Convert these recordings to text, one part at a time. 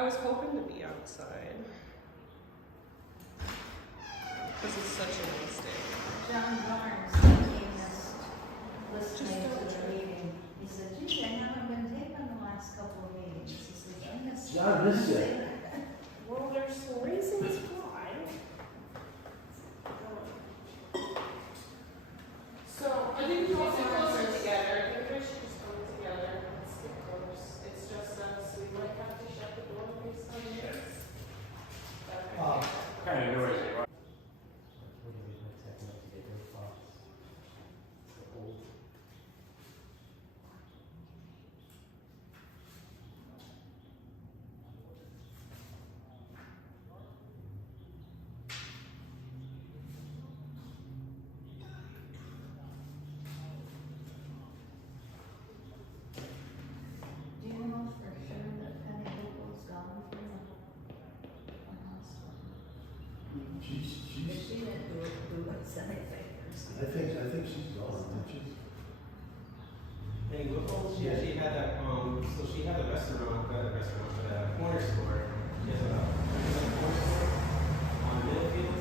I was hoping to be outside. Because it's such a nice day. John Barnes came this listening Just to don't the meeting. He said, gee, I haven't been taping the last couple of meetings. He says, I missed you. John missed you. Well, there's reasons why. So, I think we all sit closer together. I think we should just come together and stick close. It's just us. We might have to shut the door based on this. Kind of noisy. Do you know for sure that Penny Hoople's gone from the hospital? She didn't do us any favors. I think she's gone, isn't she? Hey, Whipples, yeah, she had that, so she had a restaurant, but a corner store. She has a corner store on Middlefield.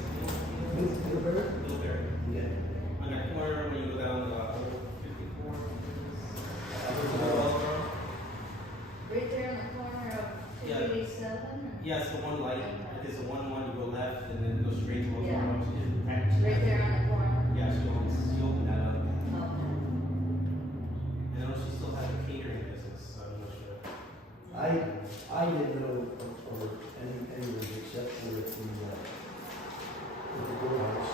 Middlebury? Middlebury. Yeah. On that corner when you go down, 54. Right there in the corner of Yeah. 287 and Yes, the one light, there's the one, you go left and then go straight to Yeah. Oklahoma. right there on the corner. Yeah, she opened that up. Okay. And I know she still has a catering business, so I'm not sure. I didn't know or anyone except for the Borough house.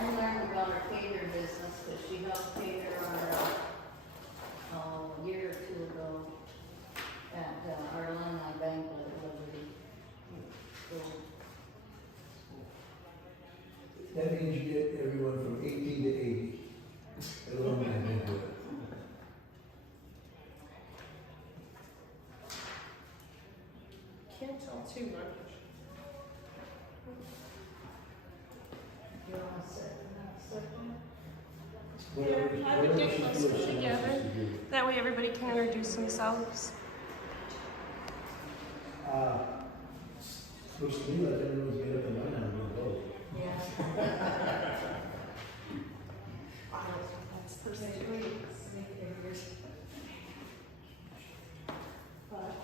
I learned about her cater business because she helped cater our, a year or two ago at our alumni banquet at Liberty. So, That means you get everyone from 18 to 80. Alumni banquet. Can't tell too much. you want to sit in that second? Yeah, I would get closer together. That way everybody can introduce themselves. Looks to me like everyone's get up and run and go. Yeah. That's persuading. But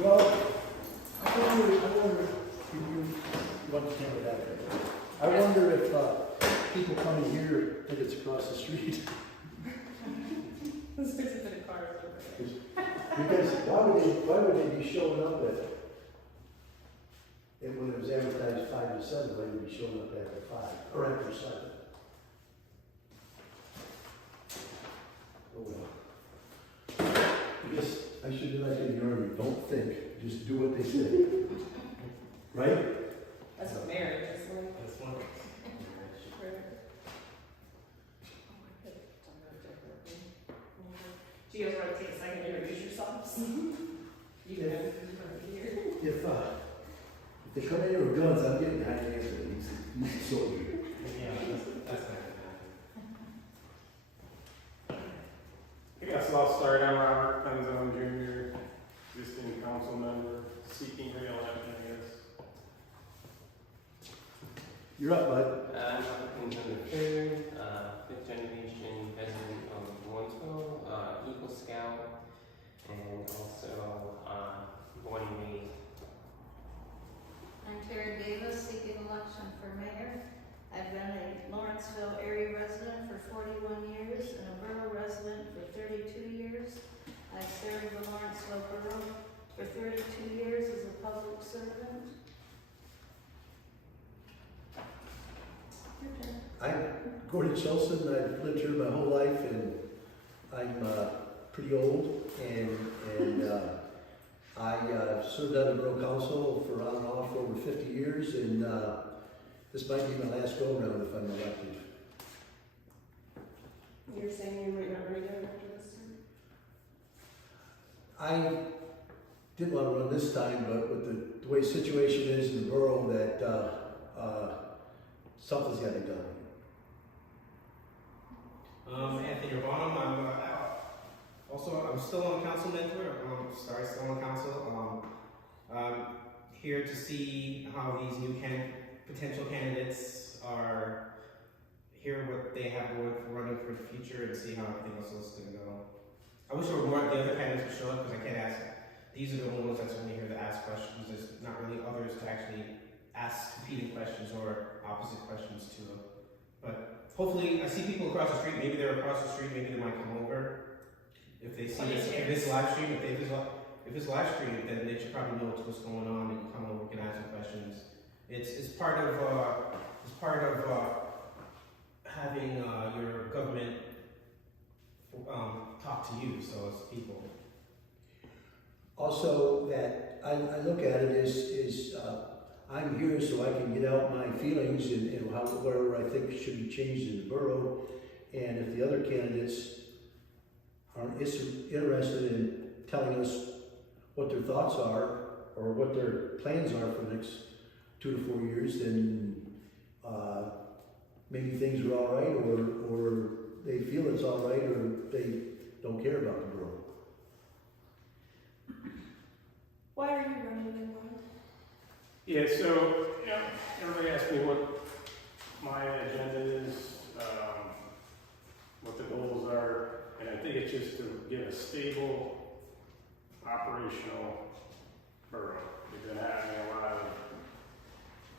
Well, I wonder if you want to camera that way. I wonder if people coming here think it's across the street. there's a bit of cars over there. Because why would they be showing up at, and when it was advertised 5 to 7, why would they be showing up after 5 or after 7? Oh well. I guess I should do like in the army. Don't think, just do what they say. Right? That's what marriage is like. That's one. Do you guys want to take a second to introduce yourselves? You can have it here. If they come in here with guns, I'm getting high answer. He's a soldier. Yeah, that's not gonna happen. I guess I'll start. I'm Robert Penzone Jr., existing council member, seeking re-election, I guess. You're up, bud. I'm Robert Penzone III, fifth generation resident of Lawrenceville, Eagle Scout, and also born and raised. I'm Terry Davis, seeking election for mayor. I've been a Lawrenceville area resident for 41 years and a Borough resident for 32 years. I served the Lawrenceville Borough for 32 years as a public servant. I'm Gordon Chelson. I've lived here my whole life, and I'm pretty old, and I served on the Borough Council for on and off for over 50 years, and this might be my last go-around if I'm elected. You're saying you might not run again after this time? I didn't want to run this time, but with the way the situation is in the borough, that something's got to be done. Anthony Urbano, I'm still on council mentor. Still on council. Here to see how these new potential candidates are, hear what they have running for the future, and see how everything else is going to go. I wish there were more of the other candidates would show up, because I can't ask. These are the only ones that's only here to ask questions. There's not really others to actually ask competing questions or opposite questions to them. But hopefully, I see people across the street. Maybe they're across the street. Maybe they might come over. If they see this live stream, if it's live stream, then they should probably know what's going on and come over, can ask some questions. It's part of having your government talk to you, so as people. Also, that I look at it is I'm here so I can get out my feelings and whatever I think should be changed in the borough. And if the other candidates aren't interested in telling us what their thoughts are or what their plans are for the next 2 to 4 years, then maybe things are all right, or they feel it's all right, or they don't care about the borough. Why are you running again, Bob? Yeah, so, everybody asked me what my agenda is, what the goals are, and I think it's just to get a stable, operational borough. We've been having a lot of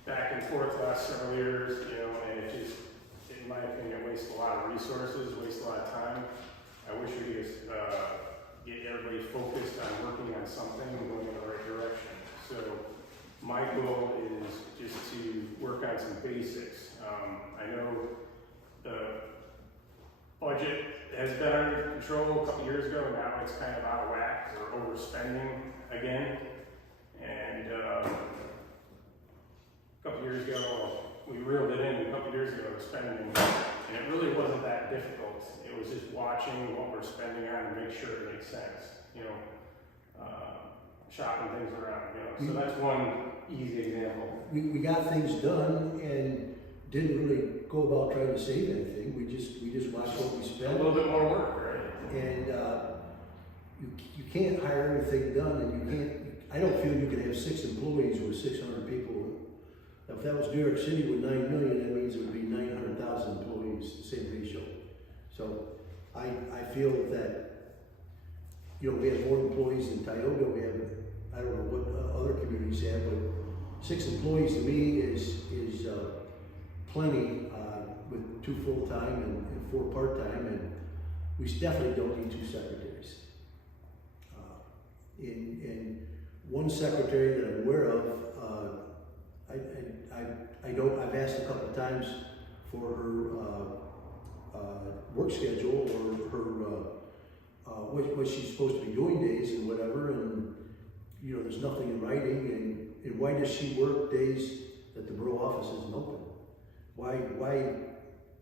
back and forth the last several years, and it just, in my opinion, wastes a lot of resources, wastes a lot of time. I wish we could just get everybody focused on working on something and going in the right direction. So my goal is just to work on some basics. I know the budget has been under control a couple years ago, and now it's kind of out of whack. We're overspending again. And a couple years ago, we reeled it in a couple years ago, spending, and it really wasn't that difficult. It was just watching what we're spending on and make sure it makes sense. Shopping things around. So that's one easy example. We got things done and didn't really go about trying to save anything. We just watched what we A spent. little bit more work, right? And you can't hire everything done, and you can't. I don't feel you can have 6 employees with 600 people. If that was New York City with 9 million, that means it would be 900,000 employees, the same ratio. So I feel that we have more employees in Tioga. We have, I don't know what other communities have, but 6 employees to me is plenty with 2 full-time and 4 part-time, and we definitely don't need 2 secretaries. In one secretary that I'm aware of, I've asked a couple of times for her work schedule or her what she's supposed to be doing days and whatever, and there's nothing in writing. And why does she work days that the borough office isn't open? Why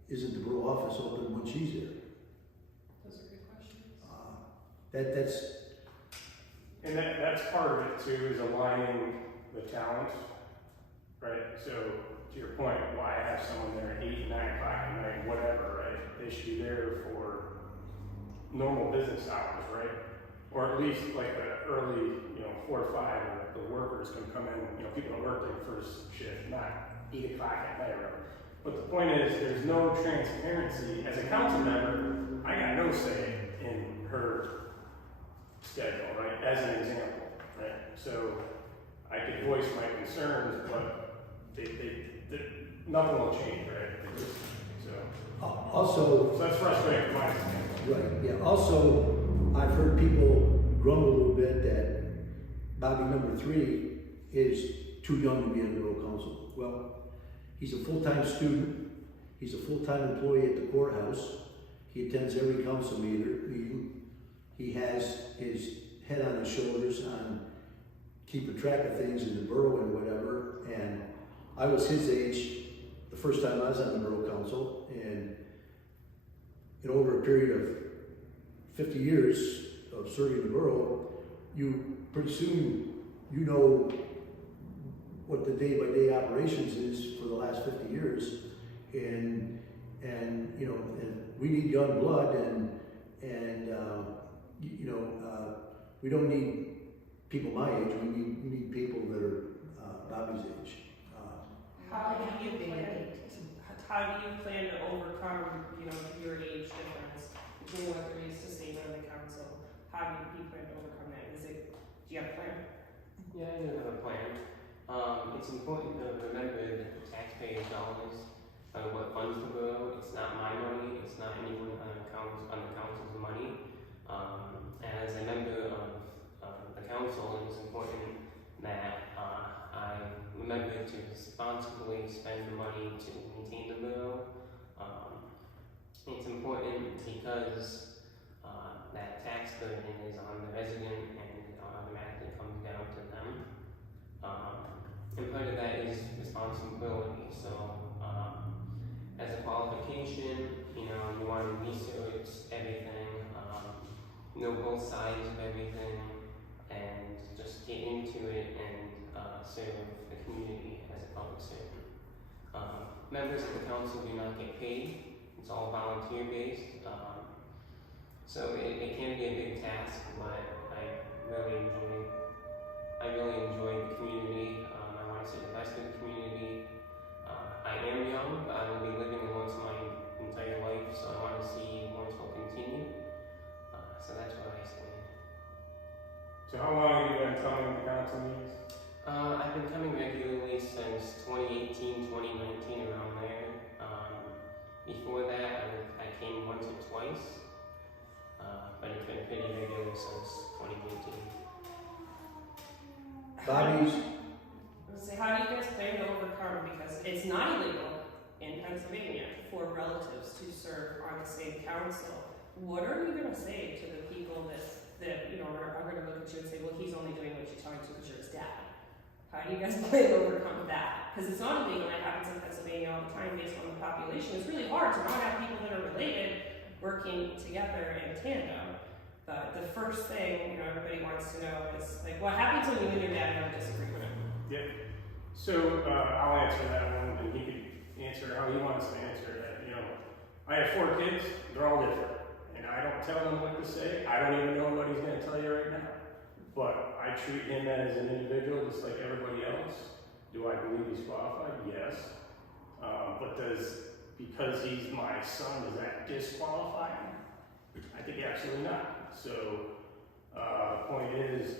isn't the borough office open when she's there? Those are good questions. And that's part of it too, is aligning the talent, right? So to your point, why have someone there at 8, 9 o'clock at night, whatever, right? They should be there for normal business hours, right? Or at least like the early, 4 or 5, where the workers can come in, people that work their first shift, not 8 o'clock at night or whatever. But the point is, there's no transparency. As a council member, I got no say in her schedule, right? As an example, right? So I could voice my concerns, but nothing will change, right? So that's frustrating for my standpoint. Right, yeah. Also, I've heard people grumble a little bit that Bobby number 3 is too young to be in the borough council. Well, he's a full-time student. He's a full-time employee at the courthouse. He attends every council meeting. He has his head on his shoulders on keeping track of things in the borough and whatever, and I was his age the first time I was on the borough council, and in over a period of 50 years of serving the borough, you pretty soon, you know what the day-by-day operations is for the last 50 years, and you know, and we need young blood, and you know, we don't need people my age. We need people that are Bobby's age. How do you plan to overcome, you know, your age difference between what there is to say on the council? How do you plan to overcome that? Do you have a plan? Yeah, I do have a plan. It's important to remember that the taxpayers' dollars are what funds the borough. It's not my money. It's not anyone on the council's money. As a member of the council, it's important that I remember to responsibly spend the money to maintain the borough. It's important because that tax burden is on the resident and it automatically comes down to them. And part of that is responsibility. So, as a qualification, you know, you want to research everything, know both sides of everything, and just get into it and serve the community as a public servant. Members of the council do not get paid. It's all volunteer based. So it can be a big task, but I really enjoy the community. I want to see the best of the community. I am young, but I will be living in Lawrence my entire life, so I want to see Lawrenceville continue. So that's where I stand. So how long have you been coming to council meetings? I've been coming regularly since 2018, 2019, around there. Before that, I came once or twice, but it's been pretty regular since 2018. Bobby's. So how do you guys plan to overcome, because it's not illegal in Pennsylvania for relatives to serve on the same council? What are you going to say to the people that you know are going to look at you and say, well, he's only doing what you're telling to because you're his dad? How do you guys plan to overcome that? Because it's not illegal, and it happens in Pennsylvania all the time based on the population. It's really hard to not have people that are related working together in tandem. But the first thing, you know, everybody wants to know is, like, what happens when you and your dad have a disagreement? Yep. So I'll answer that one, and he can answer how he wants to answer it. You know, I have 4 kids. They're all different, and I don't tell them what to say. I don't even know what he's going to tell you right now. But I treat him as an individual, just like everybody else. Do I believe he's qualified? Yes. But because he's my son, does that disqualify him? I think absolutely not. So the point is,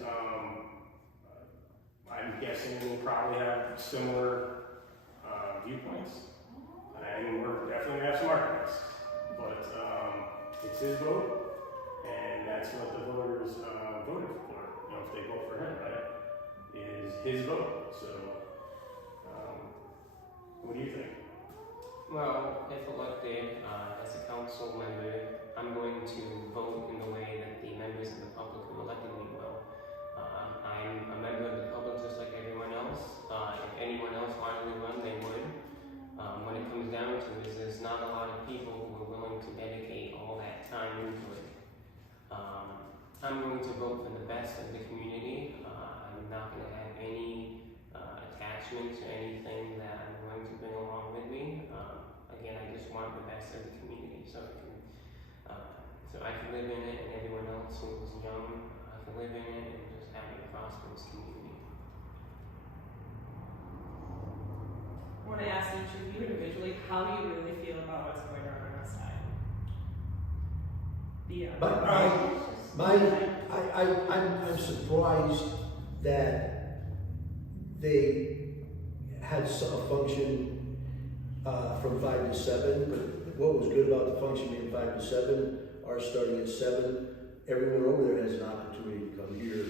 I'm guessing we'll probably have similar viewpoints, and we're definitely gonna have some arguments. But it's his vote, and that's what the voters voted for. You know, if they vote for him, right, is his vote. So, what do you think? Well, if elected as a council member, I'm going to vote in the way that the members of the public who elected me will. I'm a member of the public just like everyone else. If anyone else wanted to run, they would. When it comes down to it, there's not a lot of people who are willing to dedicate all that time into it. I'm going to vote for the best of the community. I'm not going to have any attachments or anything that I'm going to bring along with me. Again, I just want the best of the community, so I can live in it, and everyone else who is young can live in it and just have a prosperous community. I want to ask each of you individually, how do you really feel about what's going on this side? I'm surprised that they had a function from 5 to 7, but what was good about the function being 5 to 7, ours starting at 7, everyone over there has an opportunity to come here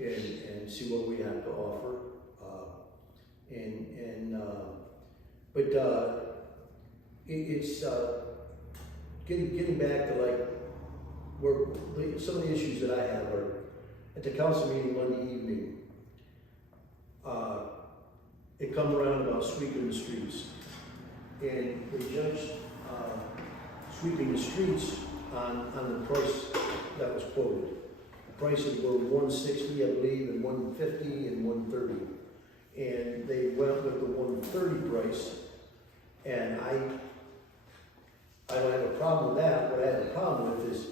and see what we have to offer. It's getting back to like where some of the issues that I have are at the council meeting Monday evening. it come around about sweeping the streets. And they judged, sweeping the streets on the price that was quoted. The prices were $160, I believe, and $150 and $130. And they went with the $130 price, and I don't have a problem with that. What I have a problem with is,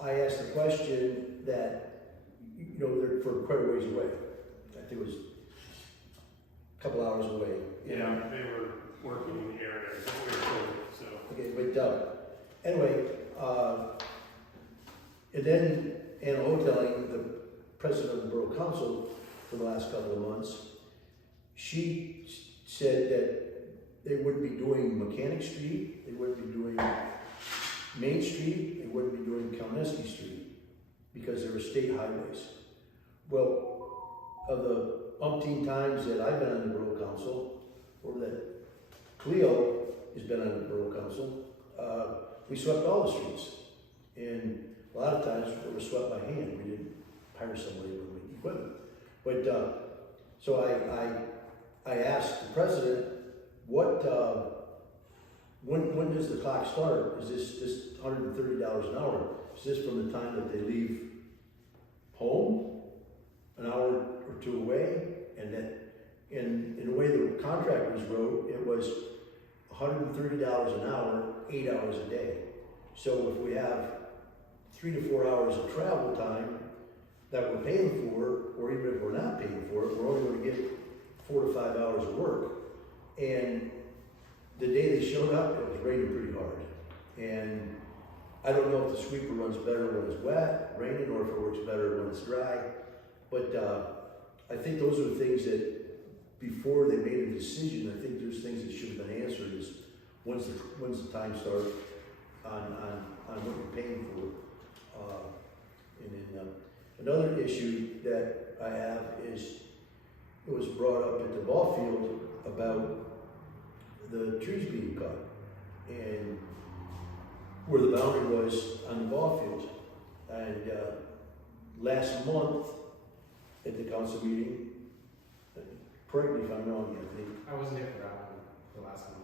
I asked the question that, you know, they're for quite a ways away. I think it was a couple hours away. Yeah, they were working in the area, is what we were told, so. Okay, but anyway, and then Anna Hoteling, the president of the Borough Council for the last couple of months, she said that they wouldn't be doing Mechanic Street, they wouldn't be doing Main Street, they wouldn't be doing Kalneski Street, because they were state highways. Well, of the umpteen times that I've been on the Borough Council, or that Cleo has been on the Borough Council, we swept all the streets. And a lot of times it was swept by hand. We didn't hire somebody with equipment. But, so I asked the president, what, when does the clock start? Is this $130 an hour? Is this from the time that they leave home, an hour or two away? And that, in the way the contractors wrote, it was $130 an hour, 8 hours a day. So if we have 3 to 4 hours of travel time that we're paying for, or even if we're not paying for it, we're only going to get 4 to 5 hours of work. And the day they showed up, it was raining pretty hard. And I don't know if the sweeper runs better when it's wet, raining, or if it works better when it's dry. But I think those are the things that, before they made a decision, I think there's things that should have been answered, is when's the time start on what you're paying for. And then another issue that I have is, it was brought up at the ball field about the trees being cut, and where the boundary was on the ball field. And last month at the council meeting, correct me if I'm wrong, Anthony. I wasn't there for that one, the last one.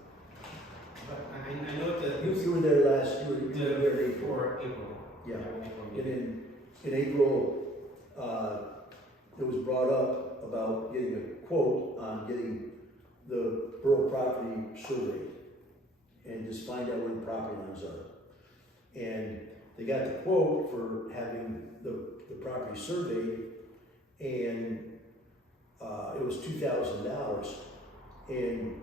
But I know that You were there last, you were there in April. for April. Yeah. April And meeting. in April, it was brought up about getting a quote on getting the borough property surveyed, and just find out where the property lines are. And they got the quote for having the property surveyed, and it was $2,000. And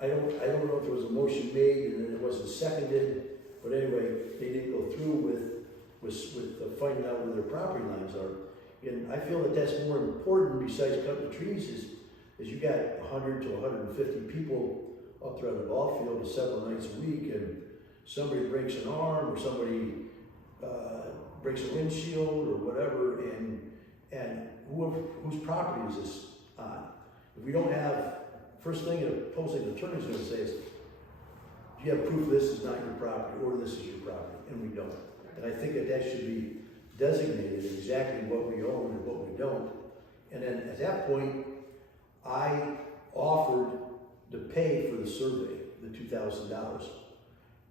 I don't know if there was a motion made and then it wasn't seconded, but anyway, they didn't go through with finding out where their property lines are. And I feel that that's more important, besides cutting the trees, is you got 100 to 150 people up there on the ball field several nights a week, and somebody breaks an arm, or somebody breaks a windshield or whatever, and whose property is this on? If we don't have, first thing an opposing attorney is going to say is, do you have proof this is not your property, or this is your property? And we don't. And I think that should be designated exactly what we own and what we don't. And then at that point, I offered to pay for the survey, the $2,000.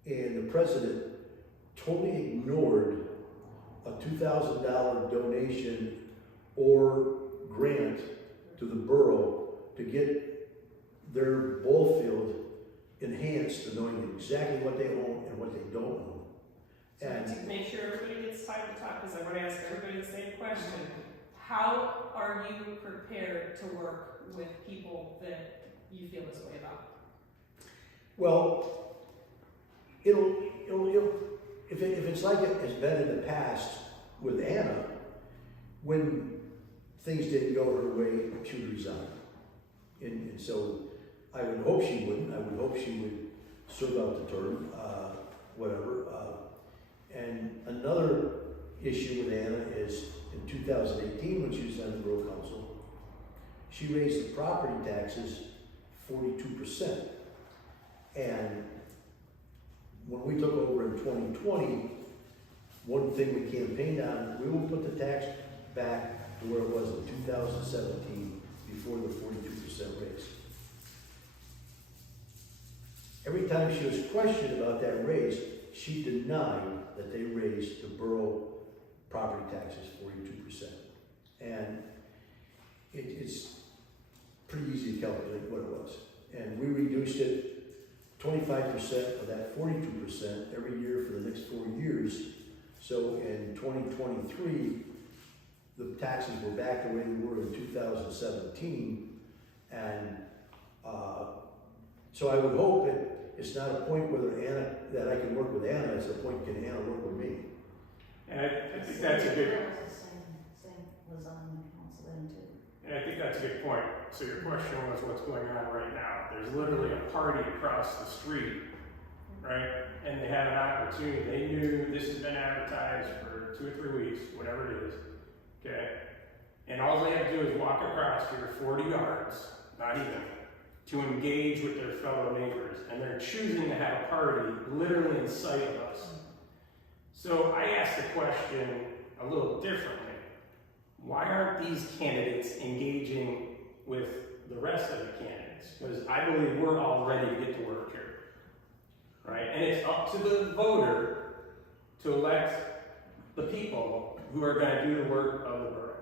And the president totally ignored a $2,000 donation or grant to the borough to get their ball field enhanced to knowing exactly what they own and what they don't own. And to make sure everybody gets time to talk, because I want to ask everybody the same question. How are you prepared to work with people that you feel this way about? well, it'll if it's like it has been in the past with Anna, when things didn't go her way, she would resign. And so I would hope she wouldn't. I would hope she would serve out the term, whatever. And another issue with Anna is in 2018, when she was on the Borough Council, she raised the property taxes 42%. And when we took over in 2020, one thing we campaigned on, we will put the tax back to where it was in 2017 before the 42% raise. Every time she was questioned about that raise, she denied that they raised the borough property taxes 42%. And it's pretty easy to calculate what it was. And we reduced it 25% of that 42% every year for the next 4 years. So in 2023, the taxes were back the way they were in 2017. And so I would hope that it's not a point that I can work with Anna, it's a point, can Anna work with me? And I think that's a good, That was the same was on the council then too. and I think that's a good point. So your question was what's going on right now. There's literally a party across the street, right? And they had an opportunity. They knew this has been advertised for 2 or 3 weeks, whatever it is, okay? And all they had to do is walk across here 40 yards, not even, to engage with their fellow neighbors. And they're choosing to have a party literally in sight of us. So I asked the question a little differently. Why aren't these candidates engaging with the rest of the candidates? Because I believe we're all ready to get to work here, right? And it's up to the voter to elect the people who are going to do the work of the borough.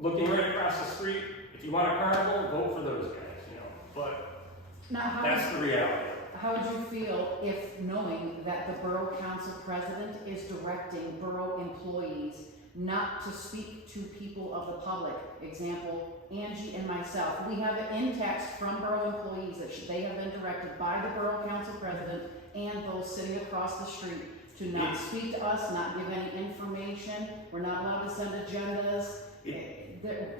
Looking right across the street, if you want a carnival, vote for those guys, you know. But Now, that's the reality. how would you feel if knowing that the Borough Council President is directing borough employees not to speak to people of the public? Example, Angie and myself. We have it in text from borough employees that they have been directed by the Borough Council President and those sitting across the street to not speak to us, not give any information. We're not allowed to send agendas.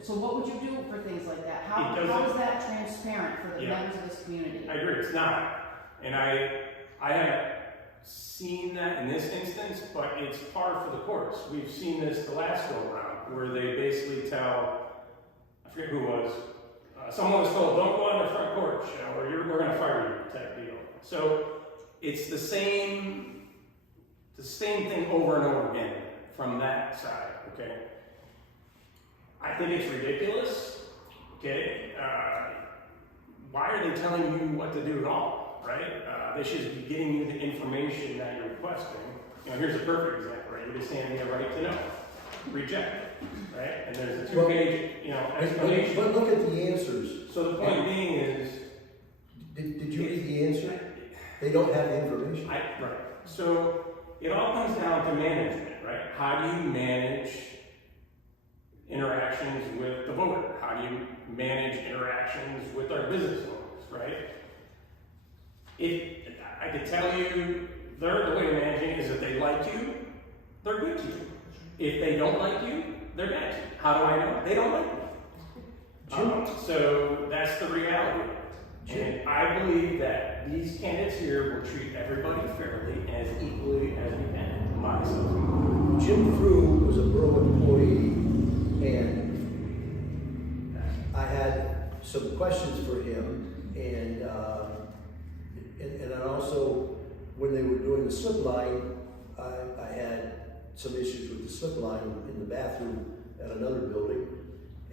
So what would you do for things like that? How is that transparent for the members of this community? I agree, it's not. And I haven't seen that in this instance, but it's par for the course. We've seen this the last go around, where they basically tell, I forget who it was, someone was told, don't go on the front porch, you know, or we're going to fire you, type deal. So it's the same thing over and over again from that side, okay? I think it's ridiculous, okay? Why are they telling you what to do at all, right? They should be getting you the information that you're requesting. You know, here's a perfect example, right? You're just handing a right to know. Reject it, right? And there's a 2-page, you know, explanation. But look at the answers. So the point being is... Did you read the answer? They don't have the information. Right. So it all comes down to management, right? How do you manage interactions with the voter? How do you manage interactions with our business owners, right? I could tell you, the way of managing is if they like you, they're good to you. If they don't like you, they're bad to you. How do I know? They don't like me. So that's the reality. And I believe that these candidates here will treat everybody fairly and as equally as we can. Myself. Jim Frew was a borough employee, and I had some questions for him, and I also, when they were doing the slip line, I had some issues with the slip line in the bathroom at another building,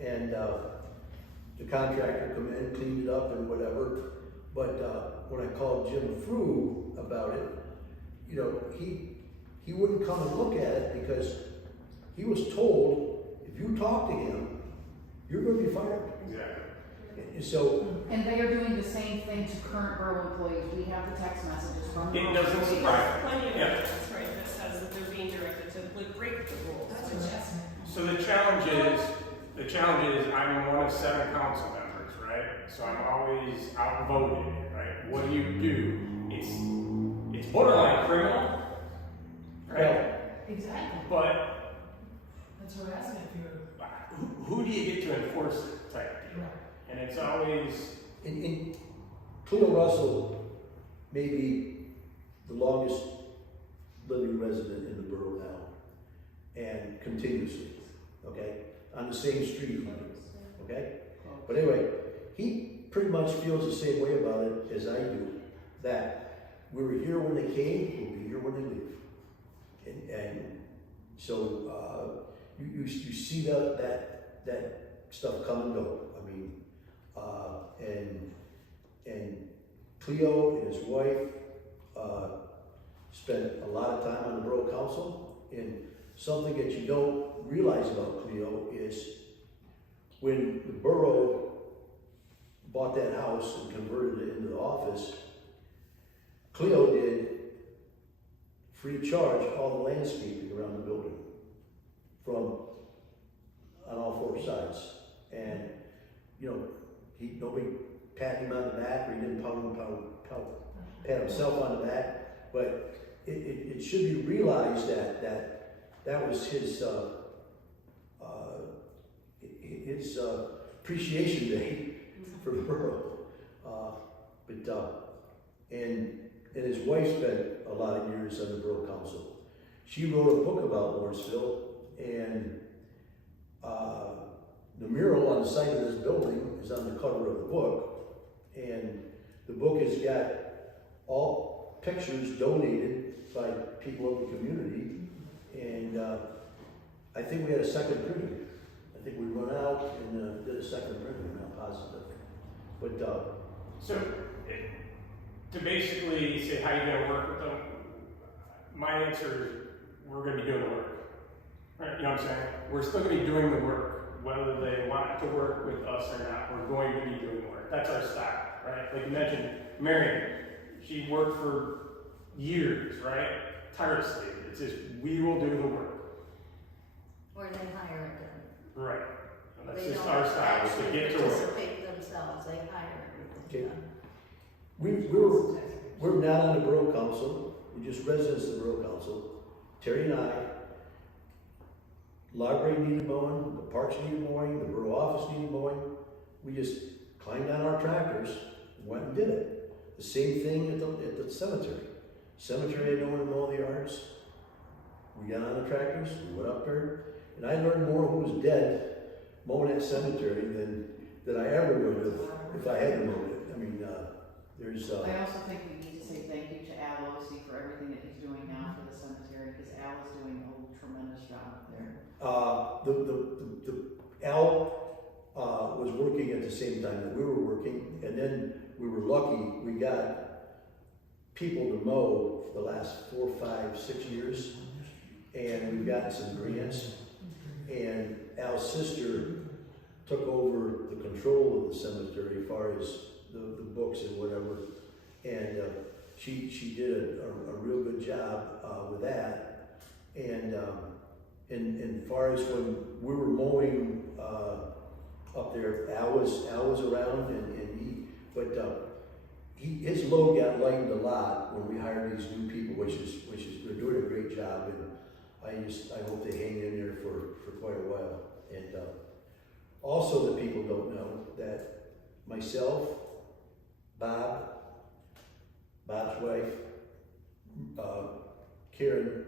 and the contractor come in, cleaned it up and whatever, but when I called Jim Frew about it, you know, he wouldn't come and look at it because he was told, if you talk to him, you're going to be fired. Exactly. And so, And they are doing the same thing to current borough employees. We have the text messages from It borough doesn't employees. surprise me. Plenty of Yeah. evidence, right, that says that they're being directed to break the rules. So the challenge is I'm one of 7 council members, right? So I'm always outvoted, right? What do? It's borderline criminal, right? Exactly. But That's what we're asking if you're. who do you get to enforce it type deal? And it's always, in Cleo Russell may be the longest living resident in the borough now, and continuously, okay, on the same street, okay? But anyway, he pretty much feels the same way about it as I do, that we were here when they came, we'll be here when they leave. And so, you see that stuff come and go. I mean, and Cleo and his wife, spent a lot of time on the Borough Council, and something that you don't realize about Cleo is when the borough bought that house and converted it into the office, Cleo did free of charge all the landscaping around the building on all 4 sides. And, you know, nobody patted him on the back, or he didn't pat himself on the back, but it should be realized that was his appreciation day for the borough. And his wife spent a lot of years on the Borough Council. She wrote a book about Lawrenceville, and the mural on the side of this building is on the cover of the book, and the book has got all pictures donated by people of the community, and I think we had a second printing. I think we run out and did a second printing, I'm not positive. But So, to basically say how you're gonna work with them, my answer is, we're gonna be doing the work. Right, you know what I'm saying? We're still gonna be doing the work, whether they want to work with us or not, we're going to be doing the work. That's our style, right? Like you mentioned, Marion, she worked for years, right? Tirelessly. It's just, we will do the work. Or they hire it done. Right. And that's They just don't our style, is to actually get to work. participate themselves, they hire everything Okay. done. we're not on the Borough Council, we're just residents of the Borough Council. Terry and I, library needed mowing, the parks needed mowing, the borough office needed mowing. We just climbed on our tractors and went and did it. The same thing at the cemetery. Cemetery had no one to mow the yards. We got on the tractors, we went up there, and I learned more who was dead mowing that cemetery than I ever would have if I had to mow it. I mean, there's. I also think we need to say thank you to Al Ossie for everything that he's doing now for the cemetery, because Al is doing a tremendous job up there. Al was working at the same time that we were working, and then we were lucky, we got people to mow for the last 4, 5, 6 years, and we've gotten some grants, and Al's sister took over the control of the cemetery as far as the books and whatever, and she did a real good job with that, and far as when we were mowing up there, Al was around, and his load got lightened a lot when we hired these new people, which is they're doing a great job, and I hope they hang in there for quite a while. And also, the people don't know that myself, Bob's wife, Karen,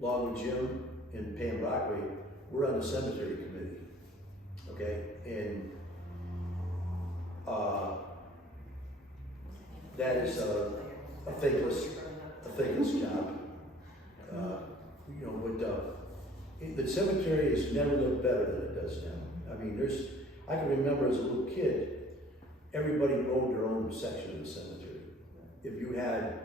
along with Jim and Pam Brockway, we're on the cemetery committee. Okay, and that is a thankless job. The cemetery has never looked better than it does now. I mean, I can remember as a little kid, everybody owned their own section of the cemetery. If you had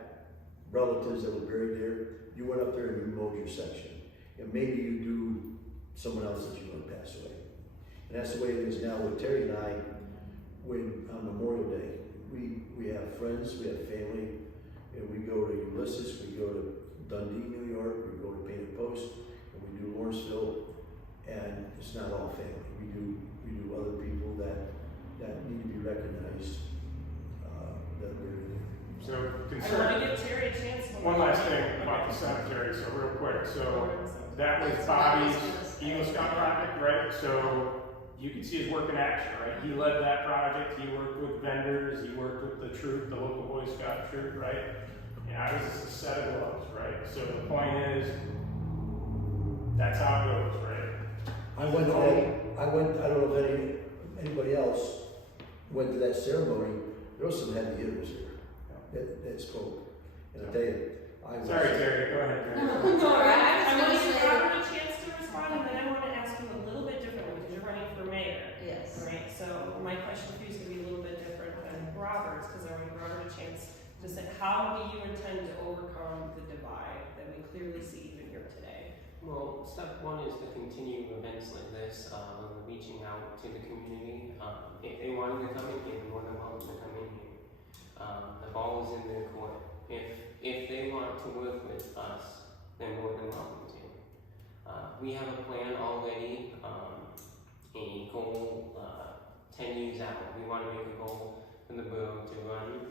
relatives that were buried there, you went up there and you mowed your section. And maybe you do someone else that you want to pass away. And that's the way it is now with Terry and I. When on Memorial Day, we have friends, we have family, and we go to Ulysses, we go to Dundee, New York, we go to Painted Post, and we do Lawrenceville, and it's not all family. We do other people that need to be recognized. So, I want to concern. give Terry a chance. One last thing about the cemetery, so real quick. So, that was Bobby's Eagle Scout project, right? So, you can see his work in action, right? He led that project, he worked with vendors, he worked with the troop, the local Boy Scout troop, right? And I was just a set of gloves, right? So the point is, that's how it goes, right? I don't know if anybody else went to that ceremony. There was some heavy hitters there that spoke. And I tell you, Sorry, Terry, go ahead. Terry. No, No, I I was want gonna to give say- Robert a chance to respond, and then I want to So my question for you is gonna be a little bit different than Robert's, because I want Robert a chance to say, how do you intend to overcome the divide that we clearly see even here today? Well, step one is to continue events like this, reaching out to the community. If they wanted to come in here, they're more than welcome to come in here. The ball is in their court. If they want to work with us, they're more than welcome to. We have a plan already, a goal 10 years out. We want to make a goal for the borough to run.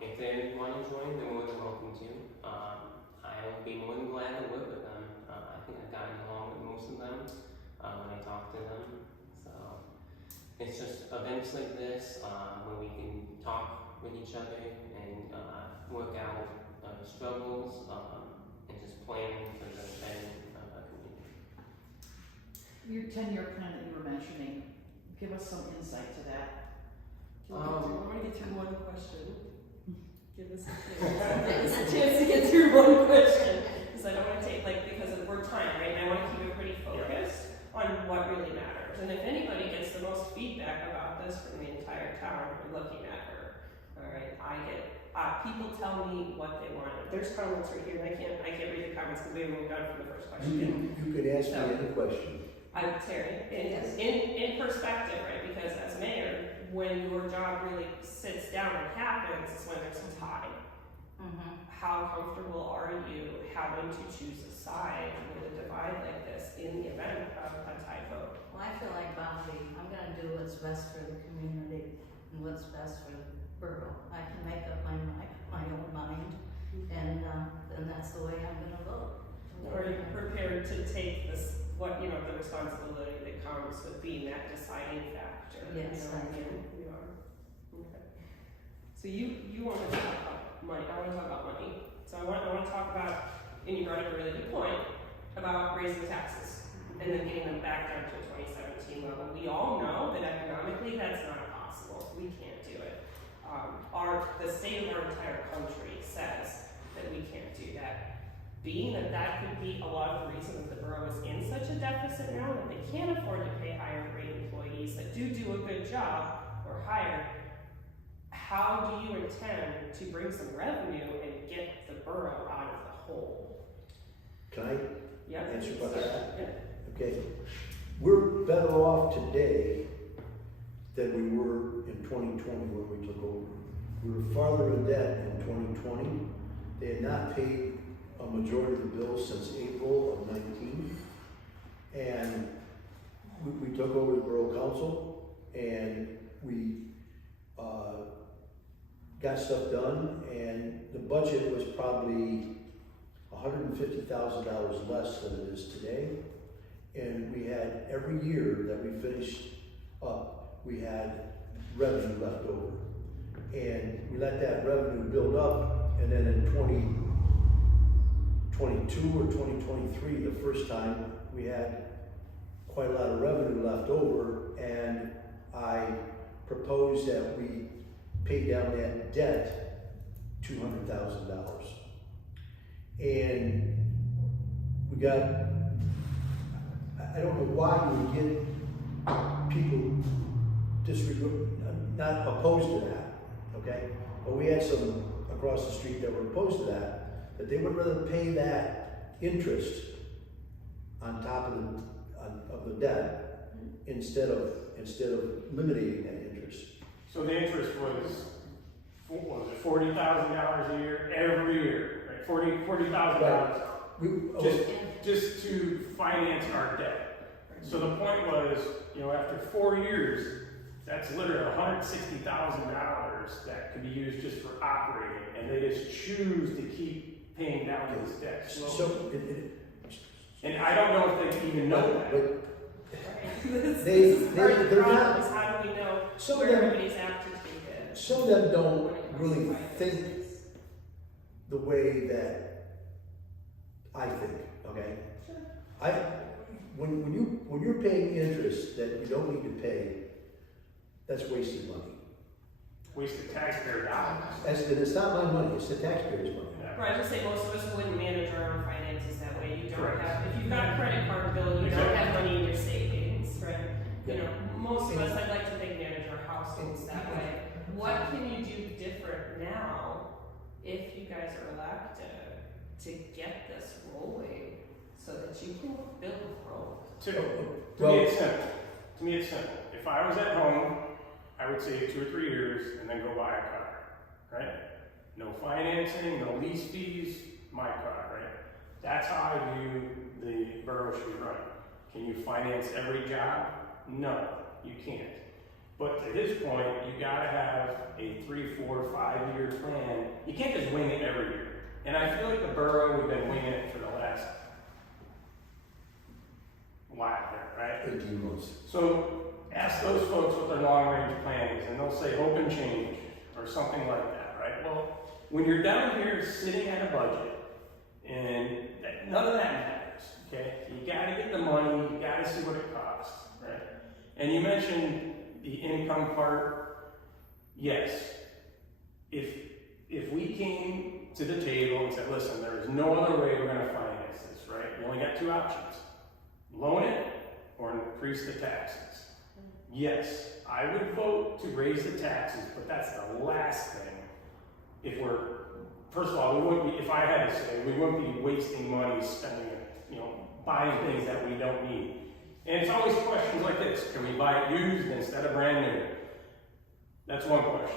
If they want to join, they're more than welcome to. I'll be more than glad to work with them. I think I've gotten along with most of them when I talk to them. So it's just events like this where we can talk with each other and work out struggles and just plan for the betterment of our community. Your 10-year plan that you were mentioning, give us some insight to that. I want to get through one question. Give us a chance. Give us a chance to get through one question. Because I don't want to take, because we're time, right? And I want to keep it pretty focused on what really matters. And if anybody gets the most feedback about this from the entire town, we're looking at her. All right, people tell me what they want. If there's comments right here, and I can't read the comments because we haven't moved on from the first question. You could ask me any question. I'm Terry. In perspective, right? Because as mayor, when your job really sits down and happens, is when there's a tie. How comfortable are you having to choose a side with a divide like this in the event of a tie vote? Well, I feel like Bobby, I'm gonna do what's best for the community and what's best for the borough. I can make up my own mind, and that's the way I'm gonna vote. Are you prepared to take this, the responsibility that comes with being that deciding factor? Yes, I do. You are. Okay. So you want to talk about money. I want to talk about money. So I want to talk about, and you brought up a really good point about raising taxes and then getting them back down to a 2017 level. We all know that economically that's not possible. We can't do it. The state of our entire country says that we can't do that. Being that could be a lot of the reason that the borough is in such a deficit now, that they can't afford to pay higher rate employees that do a good job or hire, how do you intend to bring some revenue and get the borough out of the hole? Can I answer about that? Yeah. Okay. We're better off today than we were in 2020 when we took over. We were farther in debt in 2020. They had not paid a majority of the bills since April of 19. And we took over the Borough Council and we got stuff done, and the budget was probably $150,000 less than it is today. And we had, every year that we finished up, we had revenue left over. And we let that revenue build up, and then in 2022 or 2023, the first time, we had quite a lot of revenue left over, and I proposed that we pay down that debt $200,000. And we got, I don't know why you would get people not opposed to that, okay? But we had some across the street that were opposed to that they would rather pay that interest on top of the debt instead of eliminating that interest. So the interest was it $40,000 a year every year, right? $40,000 just to finance our debt. So the point was, after 4 years, that's literally $160,000 that could be used just for operating, and they just choose to keep paying down this debt slowly. And I don't know if they even know that. They're not. How do we know where everybody's apt to take it? Some of them don't really think the way that I think. Okay. Sure. When you're paying interest that you don't need to pay, that's wasted money. Wasted taxpayer dollars. It's not my money, it's the taxpayers' money. Yeah. Right, I would say most of us wouldn't manage our own finances that way. You don't Correct. If you've got a credit card bill, you don't have money in your savings, right? most of us, I'd like to think, manage our households that way. What can you do different now if you guys are elected to get this rolling so that you can build growth? To me, it's simple. To me, it's simple. If I was at home, I would say 2 or 3 years and then go buy a car, right? No financing, no lease fees, my car, right? That's how I view the borough should be run. Can you finance every job? No, you can't. But to his point, you gotta have a 3, 4, 5 year plan. You can't just wing it every year. And I feel like the borough, we've been winging it for the last while there, right? 18 months. So ask those folks what their long range plan is, and they'll say hope and change or something like that, right? Well, when you're down here sitting at a budget, and none of that matters, okay? You gotta get the money, you gotta see what it costs, right? And you mentioned the income part. Yes, if we came to the table and said, listen, there is no other way we're gonna finance this, right? We only got 2 options. Loan it or increase the taxes. Yes, I would vote to raise the taxes, but that's the last thing. If we're, first of all, we wouldn't be, if I had to say, we wouldn't be wasting money spending it, buying things that we don't need. And it's always questions like this: can we buy it used instead of brand new? That's one question.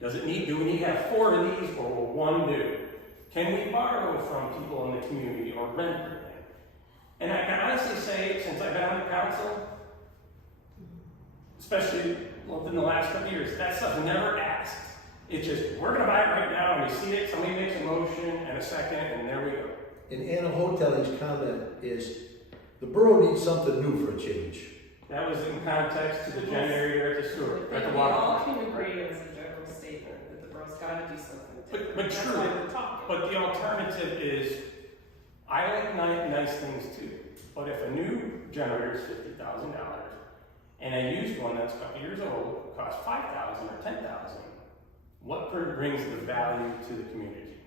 Do we need to have 4 of these, or will 1 do? Can we borrow from people in the community or rent them? And I can honestly say, since I've been on the council, especially within the last couple of years, that stuff's never asked. It's just, we're gonna buy it right now, and we see it, somebody makes a motion, and a second, and there we go. And Anna Hoteling's comment is, the borough needs something new for a change. That was in context to the generator at the sewer, I at think the we water all plant. can agree as a general statement that the borough's gotta do something different. But That's true. why we're talking. But the alternative is, I like nice things too, but if a new generator is $50,000, and a used one that's a couple years old costs $5,000 or $10,000, what brings the value to the community?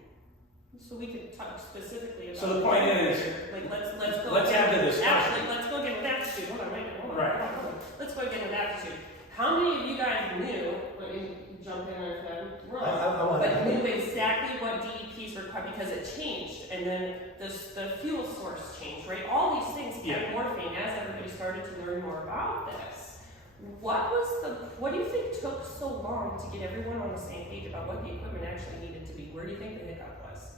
So we could talk specifically about. So the point is, like, let's go. let's have the discussion. Actually, let's go get with aptitude. Hold on, wait a minute, hold on. Right. Hold on. Let's go get with aptitude. How many of you guys knew, let me jump in if I'm wrong, I want but knew to. exactly what DEPs required because it changed, and then the fuel source changed, right? All these things kept morphing as everybody started to learn more about this. What do you think took so long to get everyone on the same page about what the equipment actually needed to be? Where do you think the hiccup was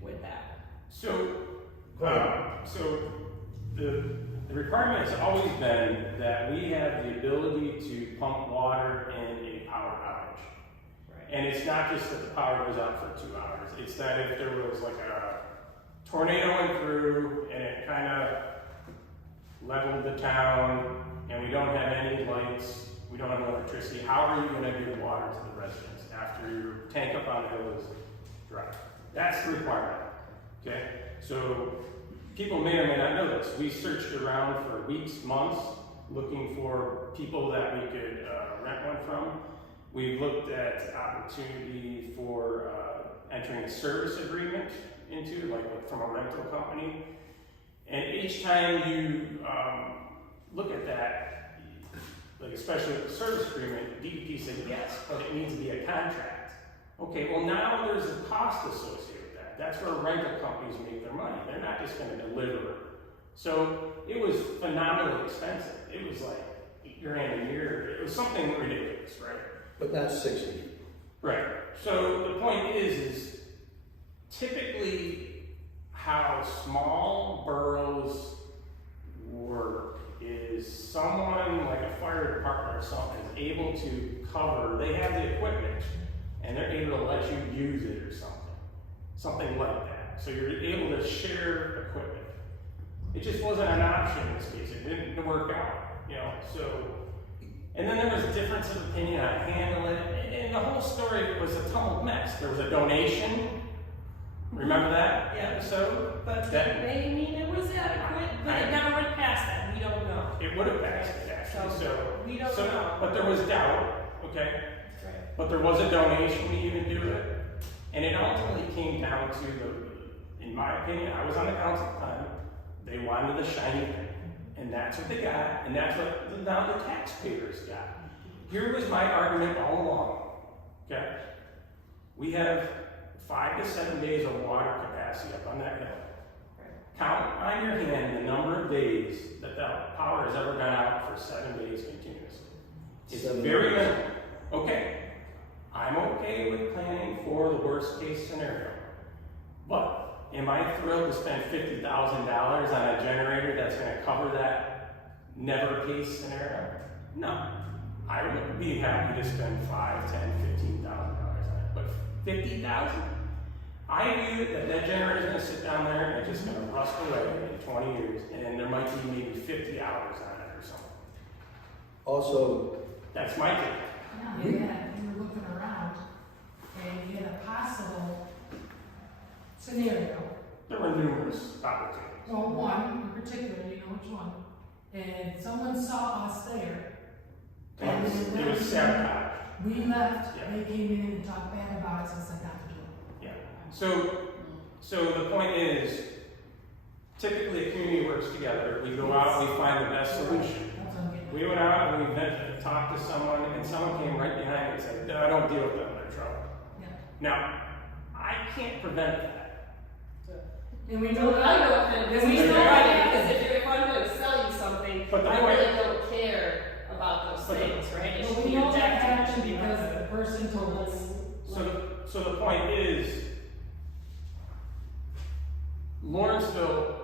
with that? So the requirement has always been that we have the ability to pump water in a power outage. Right. And it's not just that the power goes out for 2 hours, it's that if there was like a tornado went through and it kind of leveled the town and we don't have any lights, we don't have electricity, how are you going to give water to the residents after your tank up on the hill is dry? That's the requirement, okay? So people may or may not know this. We searched around for weeks, months, looking for people that we could rent one from. We've looked at opportunity for entering a service agreement into, like from a rental company. And each time you look at that, like especially with the service agreement, the DEP said yes, but it needs to be a contract. Okay, well now there's a cost associated with that. That's where rental companies make their money. They're not just going to deliver. So it was phenomenally expensive. It was like $8,000 a year. It was something ridiculous, right? But not 60. Right. So the point is typically how small boroughs work is someone like a fire department or something is able to cover, they have the equipment and they're able to let you use it or something like that. So you're able to share equipment. It just wasn't an option in this case. It didn't work out, so. And then there was a difference of opinion on how to handle it, and the whole story was a tumbled mess. There was a donation. Remember that episode? But that may mean it was adequate, but it never went past that. We don't know. It would have passed it, actually. So we don't know. But there was doubt, okay? Right. But there was a donation to even do it. And it ultimately came down to in my opinion, I was on the council at the time, they wanted the shiny thing. And that's what they got, and that's what now the taxpayers got. Here was my argument all along, okay? We have 5 to 7 days of water capacity up on that hill. Count on your hand the number of days that the power has ever gone out for 7 days continuously. It's very minimal. Okay, I'm okay with planning for the worst case scenario. But am I thrilled to spend $50,000 on a generator that's gonna cover that never case scenario? No. I would be happy to spend $5,000, $10,000, $15,000 on it. But $50,000? I view that that generator is going to sit down there and it's just going to rust away in 20 years, and there might be maybe 50 hours on it or something. Also, That's my take. Yeah, you were looking around and you had a possible scenario. There were numerous opportunities. Well, one in particular, you know which one. And someone saw us there. It was sabotage. We left, Yeah. they came in and talked bad about us and said not to do it. Yeah. So the point is, typically a community works together. We go out, we find the best solution. That's what I'm getting at. We went out and we talked to someone, and someone came right behind me and said, "No, I don't deal with them, they're trouble." Yeah. Now, I can't prevent that. And we No, know I know what kind of business Okay. you're running, because if I'm going to sell you something, But the I point- really don't care about those But the- things, right? It Well, should we be know that objective, it happened should be because relevant. the person told us. So the point is, Lawrenceville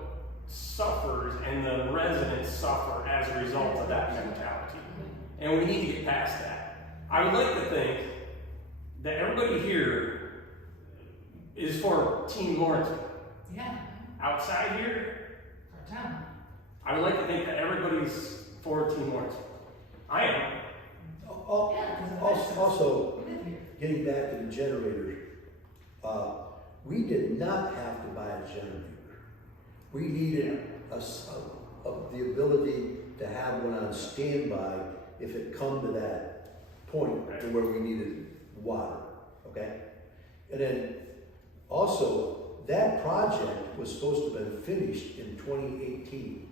suffers and the residents suffer as a result of that mentality. And we need to get past that. I would like to think that everybody here is for Team Lawrenceville. Yeah, Outside here, our town. I would like to think that everybody's for Team Lawrenceville. I am. also, We live here. getting back to the generator, we did not have to buy a generator. We needed the ability to have one on standby if it come to that point to where we needed water, okay? And then also, that project was supposed to have been finished in 2018.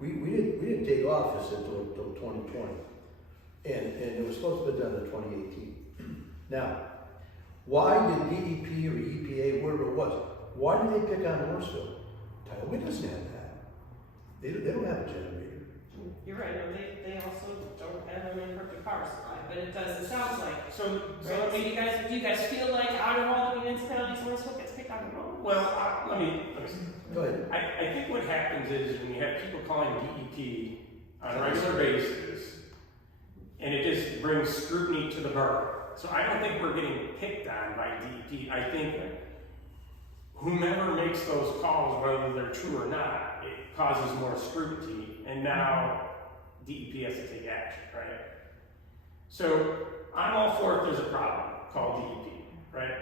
We didn't take office until 2020. And it was supposed to be done in 2018. Now, why did DEP or EPA, whatever it was, why did they pick on Lawrenceville? Tioga doesn't have that. They don't have a generator. You're right, no, they also don't have an uninterrupted power supply, but it does, it sounds like. So Right, let so me, do you guys feel like out of all the municipalities, Lawrenceville gets picked on the most? well, let me Go ahead. I think what happens is when you have people calling DEP on a regular basis, and it just brings scrutiny to the borough. So I don't think we're getting picked on by DEP. I think whomever makes those calls, whether they're true or not, it causes more scrutiny, and now DEP has to take action, right? So I'm all for if there's a problem, call DEP, right?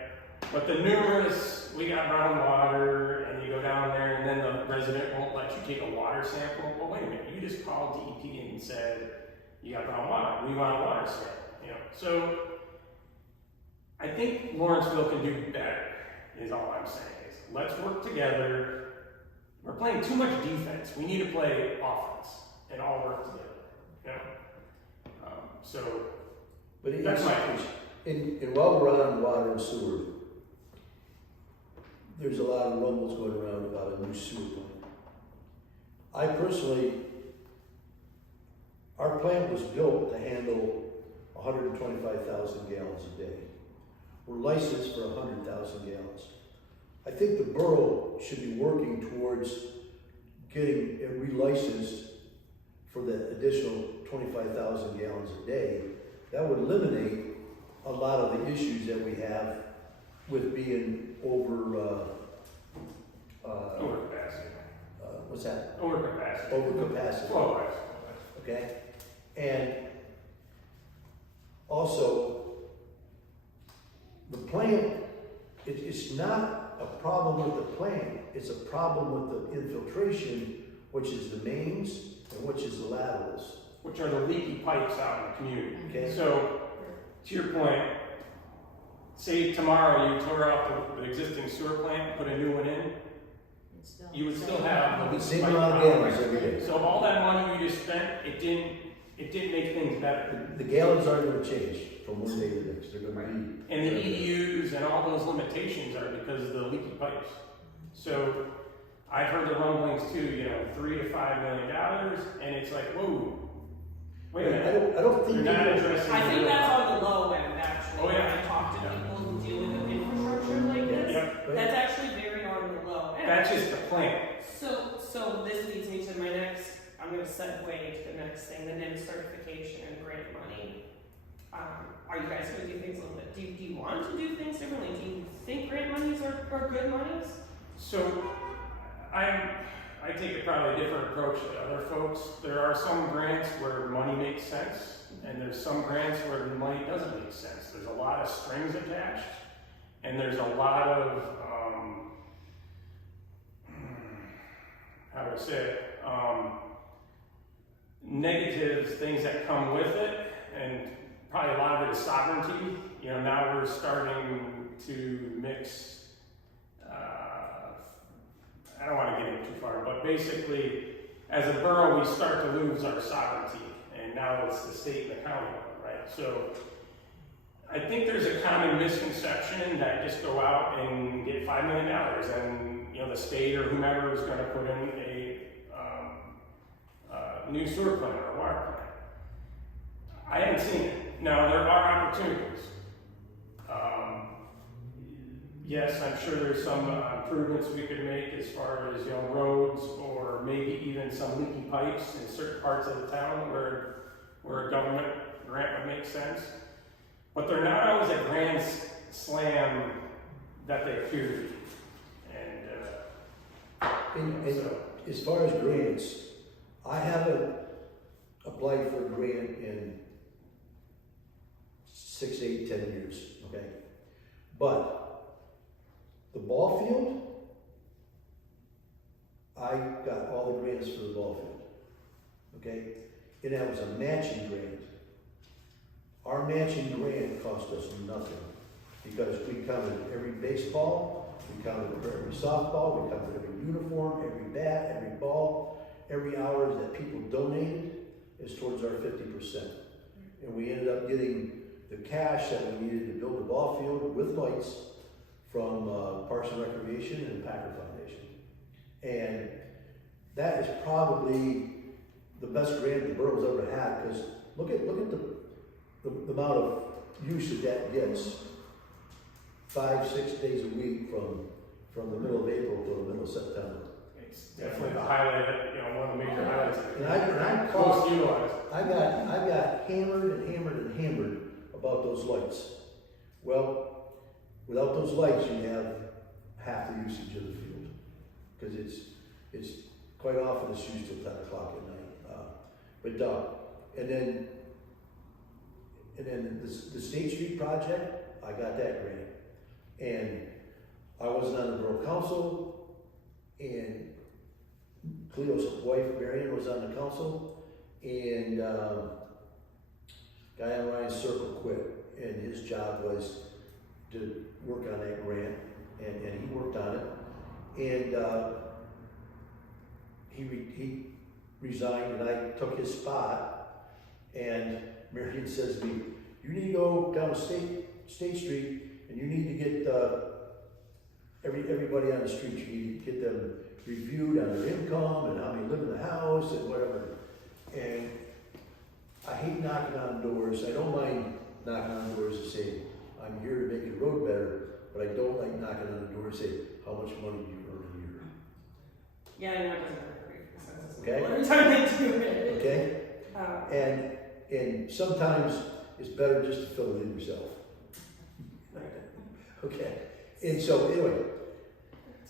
But the numerous, we got brown water, and you go down there, and then the resident won't let you take a water sample. Well, wait a minute, you just called DEP and said, you got brown water, we want a water sample, you know? So I think Lawrenceville can do better, is all I'm saying. Is let's work together. We're playing too much defense. We need to play offense and all work together, you know? But That's my and while we're on water and sewer, there's a lot of rumbles going around about a new sewer plant. I personally, our plant was built to handle 125,000 gallons a day. We're licensed for 100,000 gallons. I think the borough should be working towards getting it relicensed for the additional 25,000 gallons a day. That would eliminate a lot of the issues that we have with being overcapacity. what's that? Overcapacity. Overcapacity. Flow. Okay? And also, the plant, it's not a problem with the plant, it's a problem with the infiltration, which is the mains and which is the laterals. Which are the leaky pipes out in the community. Okay? So, to your point, say tomorrow you tore out the existing sewer plant and put a new one in, Still. you would still have the leaky Same pipe amount of problem. gallons every day. So all that money you just spent, it didn't make things better. The gallons aren't gonna change from one day to the next, they're gonna be. And the EUs and all those limitations are because of the leaky pipes. So I've heard the rumblings too, $3 to $5 million, and it's like, whoa, wait a minute. I don't think. You're not addressing. I think the- that's on the low end, actually. Oh, yeah. When I talk to Yeah. people who deal with infrastructure like this, Yep. that's actually very on the low end. That's just the plan. So this leads me to my next, I'm gonna segue to the next thing, the NIM certification and grant money. Are you guys gonna do things a little bit, do you want to do things differently? Do you think grant monies are good monies? So I take a probably different approach to other folks. There are some grants where money makes sense, and there's some grants where the money doesn't make sense. There's a lot of strings attached, and there's a lot of, how do I say it, negative things that come with it, and probably a lot of it is sovereignty. Now we're starting to mix, I don't want to get into too far, but basically, as a borough, we start to lose our sovereignty, and now it's the state and the county, right? So I think there's a common misconception that just go out and get $5 million, and the state or whomever is going to put in a new sewer plant or a water plant. I haven't seen it. Now there are opportunities. Yes, I'm sure there's some improvements we could make as far as roads, or maybe even some leaky pipes in certain parts of the town where a government grant would make sense. But they're not always a grand slam that they appear to be. And as far as grants, I haven't applied for a grant in 6, 8, 10 years, okay? But the ball field, I got all the grants for the ball field, okay? And that was a matching grant. Our matching grant cost us nothing because we covered every baseball, we covered every softball, we covered every uniform, every bat, every ball, every hour that people donated is towards our 50%. And we ended up getting the cash that we needed to build the ball field with lights from Parks and Recreation and Packer Foundation. And that is probably the best grant the borough's ever had, because look at the amount of use that gets 5, 6 days a week from the middle of April to the middle of September. It's definitely the highlight, one of the major highlights. And I Most utilized. I got hammered about those lights. Well, without those lights, you have half the usage of the field, because it's quite often it's used till 10 o'clock at night. And then the State Street project, I got that grant, and I wasn't on the borough council, and Cleo's wife Marion was on the council, and guy on Ryan's Circle quit, and his job was to work on that grant, and he worked on it, and he resigned, and I took his spot, and Marion says to me, you need to go down to State Street, and you need to get everybody on the street, you need to get them reviewed on their income, and how many live in the house, and whatever. And I hate knocking on doors. I don't mind knocking on doors and saying, I'm here to make the road better, but I don't like knocking on the door and saying, how much money do you earn a year? Yeah, I know it doesn't work great because Okay. every time they do it. Okay? And sometimes it's better just to fill it in yourself. Okay? And so anyway,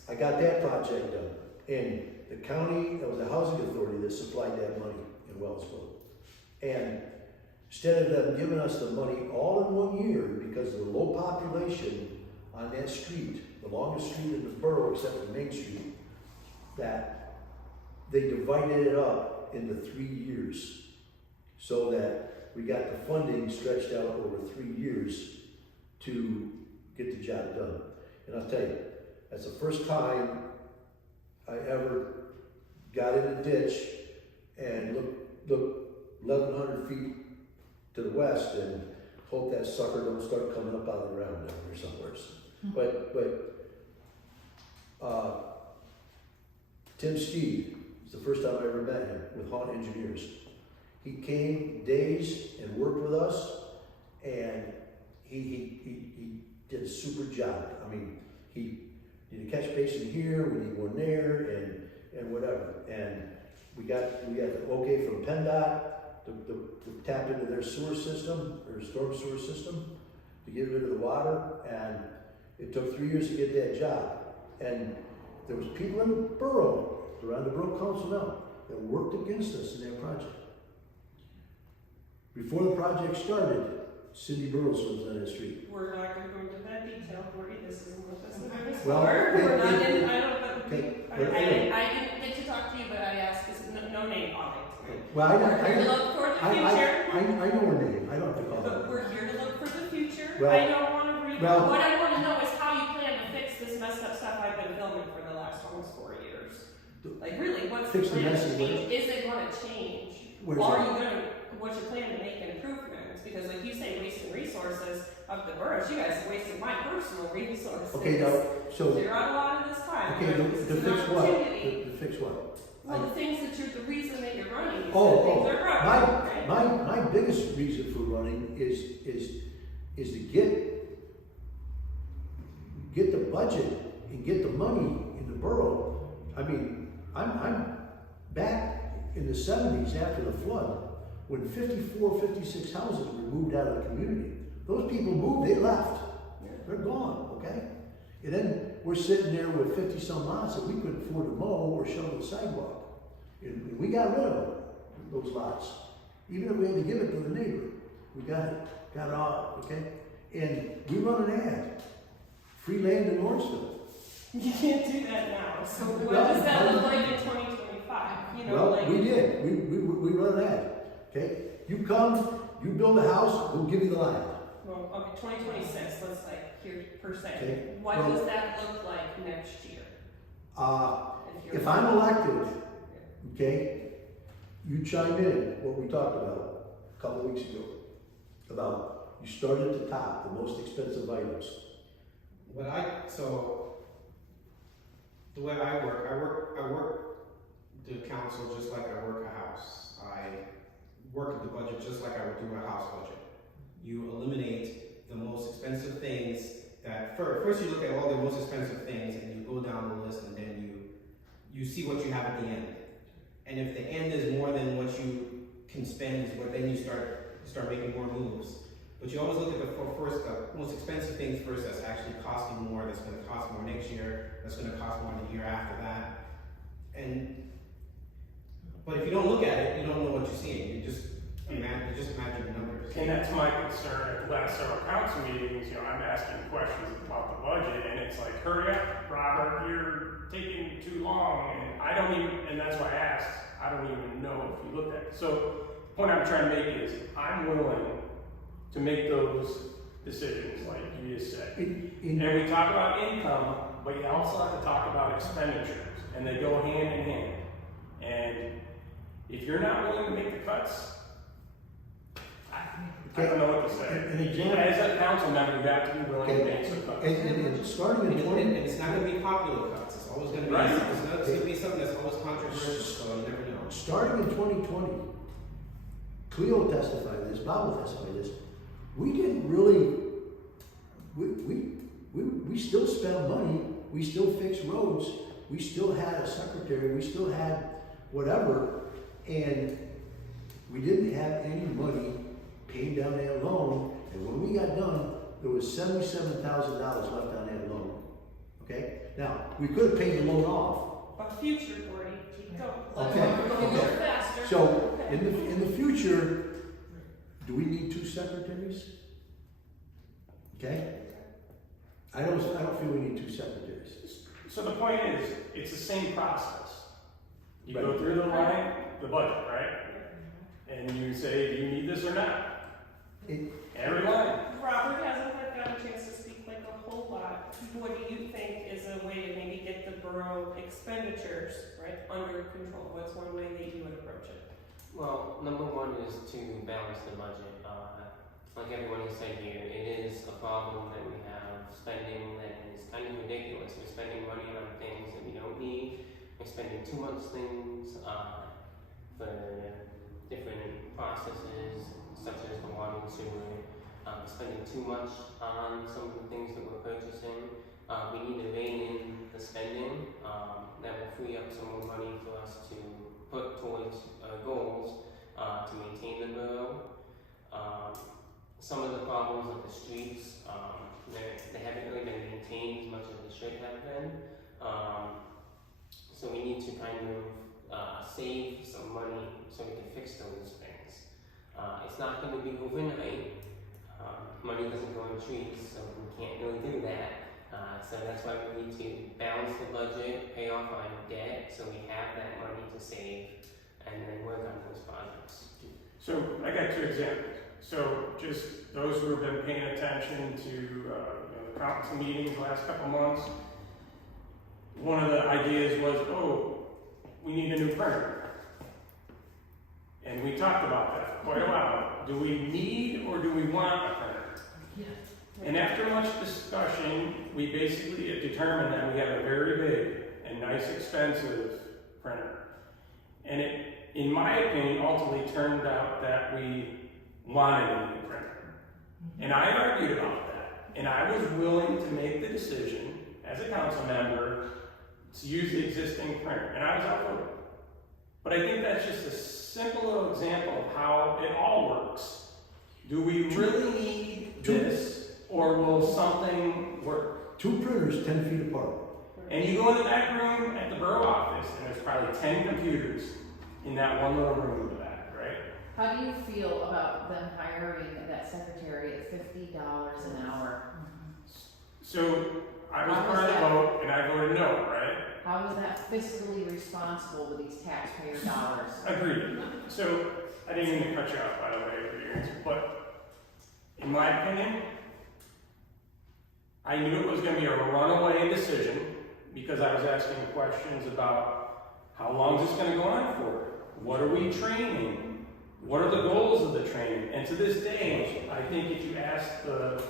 I got that project done. And the county, it was the housing authority that supplied that money in Wellsville. And instead of them giving us the money all in 1 year, because of the low population on that street, the longest street in the borough except for Main Street, that they divided it up into 3 years so that we got the funding stretched out over 3 years to get the job done. And I'll tell you, that's the first time I ever got in a ditch and looked 1,100 feet to the west and hope that sucker don't start coming up out of the ground down there somewhere. Tim Steed was the first time I ever met him with Haunt Engineers. He came days and worked with us, and he did a super job. I mean, he did a catch basin here, we need one there, and whatever. And we got the okay from PennDOT to tap into their sewer system, or storm sewer system, to get rid of the water, and it took 3 years to get that job. And there was people in the borough, around the borough council now, that worked against us in that project. Before the project started, Cindy Burrows was on that street. We're not gonna go into that detail, Gordy, this isn't what this is Well, for. We're not it- in, I don't, but okay, I but anyway. didn't get to talk to you, but I asked, because no name calling. Well, We're here to look for the future, I know her name, I don't have to call but her. we're here to look for the future. Well- I don't wanna read, well- what I wanna know is how you plan to fix this messed up stuff I've been filming for the last almost 4 years. Like, really, what's the Fix the plan mess to is change? Is it gonna change? Where's Or are that? you gonna, what's your plan to make improvements? Because like you say, wasting resources of the boroughs, you guys are wasting my personal resources. Okay, now, so, Clear out a lot of this time. okay, to It's an fix what? opportunity. To fix what? Well, the things that you're, the reason that you're running, you Oh, said things are broken, right? My biggest reason for running is to get the budget and get the money in the borough. I mean, I'm back in the 70s after the flood, when 54, 56 houses were moved out of the community. Those people moved, they left. They're gone, okay? And then we're sitting there with 50 some lots that we couldn't afford to mow or shovel the sidewalk. And we got rid of those lots. Even if we had to give it to the neighbor, we got it off, okay? And we run an ad, free land in Lawrenceville. You can't do that now. So what Well, does that look like in 2025? You know, Well, like. we did, we run an ad, okay? You come, you build a house, we'll give you the land. Well, okay, 2026, let's like, here per se. Okay. What Well- does that look like next year? If I'm elected, okay, you chime in what we talked about a couple of weeks ago, about you start at the top, the most expensive items. So the way I work the council just like I work a house. I work at the budget just like I would do a house budget. You eliminate the most expensive things that, first you look at all the most expensive things and you go down the list, and then you see what you have at the end. And if the end is more than what you can spend, is what then you start making more moves. But you always look at the most expensive things first, that's actually costing more, that's gonna cost more next year, that's gonna cost more the year after that. But if you don't look at it, you don't know what you're seeing. You just imagine the numbers. And that's my concern at the last several council meetings. I'm asking questions about the budget, and it's like, hurry up, Robert, you're taking too long, and that's why I asked, I don't even know if you looked at it. So, the point I'm trying to make is, I'm willing to make those decisions, like you just said. And we talk about income, but you also have to talk about expenditures, and they go hand in hand. And if you're not willing to make the cuts, I don't know what to say. An example- As a council member, you have to be willing to Okay. make some cuts. And starting in And 20, it's not gonna be popular cuts. It's always gonna be, Right. it's gonna be something that's always controversial, so you never know. starting in 2020, Cleo testified this, Bob will testify this, we didn't really, we still spent money, we still fixed roads, we still had a secretary, we still had whatever, and we didn't have any money paying down that loan, and when we got done, there was $77,000 left on that loan, okay? Now, we could have paid the loan off. But future, Gordy, keep going. Okay, Let's go a little okay. faster. So, Okay. in the future, do we need 2 secretaries? Okay? I don't feel we need 2 secretaries. So the point is, it's the same process. You go Right. through the line, the budget, right? And you say, do you need this or not? Every line. Robert hasn't got a chance to speak like a whole lot. What do you think is a way to maybe get the borough expenditures, right, under control? What's one way that you would approach it? Well, number one is to balance the budget. Like everyone has said here, it is a problem that we have spending that is kind of ridiculous. We're spending money on things that we don't need. We're spending too much things for different processes, such as the water and sewer. Spending too much on some of the things that we're purchasing. We need to rein in the spending. That will free up some more money for us to put towards goals to maintain the borough. Some of the problems of the streets, they haven't really been maintained as much as they should have been. So we need to kind of save some money so we can fix those things. It's not going to be overnight. Money doesn't grow on trees, so we can't really do that. So that's why we need to balance the budget, pay off our debt, so we have that money to save, and then work on those projects. So I got 2 examples. So just those who have been paying attention to the council meetings the last couple months, one of the ideas was, oh, we need a new printer. And we talked about that for quite a while. Do we need or do we want a printer? And after much discussion, we basically determined that we have a very big and nice expensive printer. And it, in my opinion, ultimately turned out that we wanted a new printer. And I argued about that. And I was willing to make the decision as a council member to use the existing printer. And I was up for it. But I think that's just a simple little example of how it all works. Do we really need this? Or will something work? 2 printers 10 feet apart. And you go in the back room at the borough office, and there's probably 10 computers in that one little room in the back, right? How do you feel about them hiring that secretary at $50 an hour? So I was part of the vote, and I voted no, right? How is that fiscally responsible with these taxpayer dollars? Agreed. So I didn't mean to cut you off, by the way, with your answer, but in my opinion, I knew it was going to be a runaway decision because I was asking questions about how long is this going to go on for? What are we training? What are the goals of the training? And to this day, I think if you ask the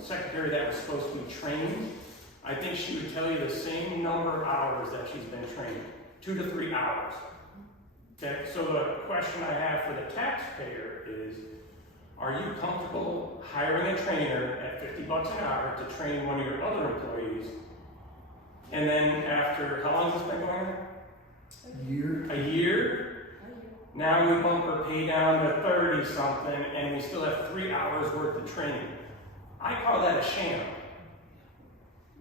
secretary that was supposed to be trained, I think she would tell you the same number of hours that she's been trained, 2 to 3 hours. Okay, so the question I have for the taxpayer is, are you comfortable hiring a trainer at $50 an hour to train one of your other employees? And then after, how long has this been going on? A year. A year? Now we bump her pay down to 30 something and we still have 3 hours worth of training. I call that a sham.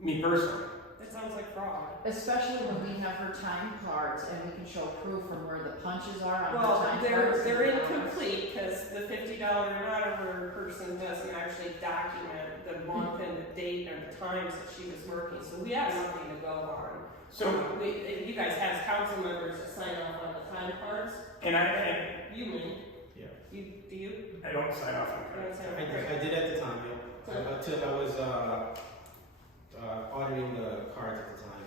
Me personally. That sounds like fraud. Especially when we have her time cards and we can show proof from where the punches are on Well, her time they're cards. incomplete because the $50 an hour person doesn't actually document the month and the date and the times that she was working. So we have nothing to go on. So, You guys have council members that sign off on the time cards. and You mean? Yeah. Do you? I don't sign off on You don't that. sign off? I did at the time, yeah. Until I was auditing the cards at the time.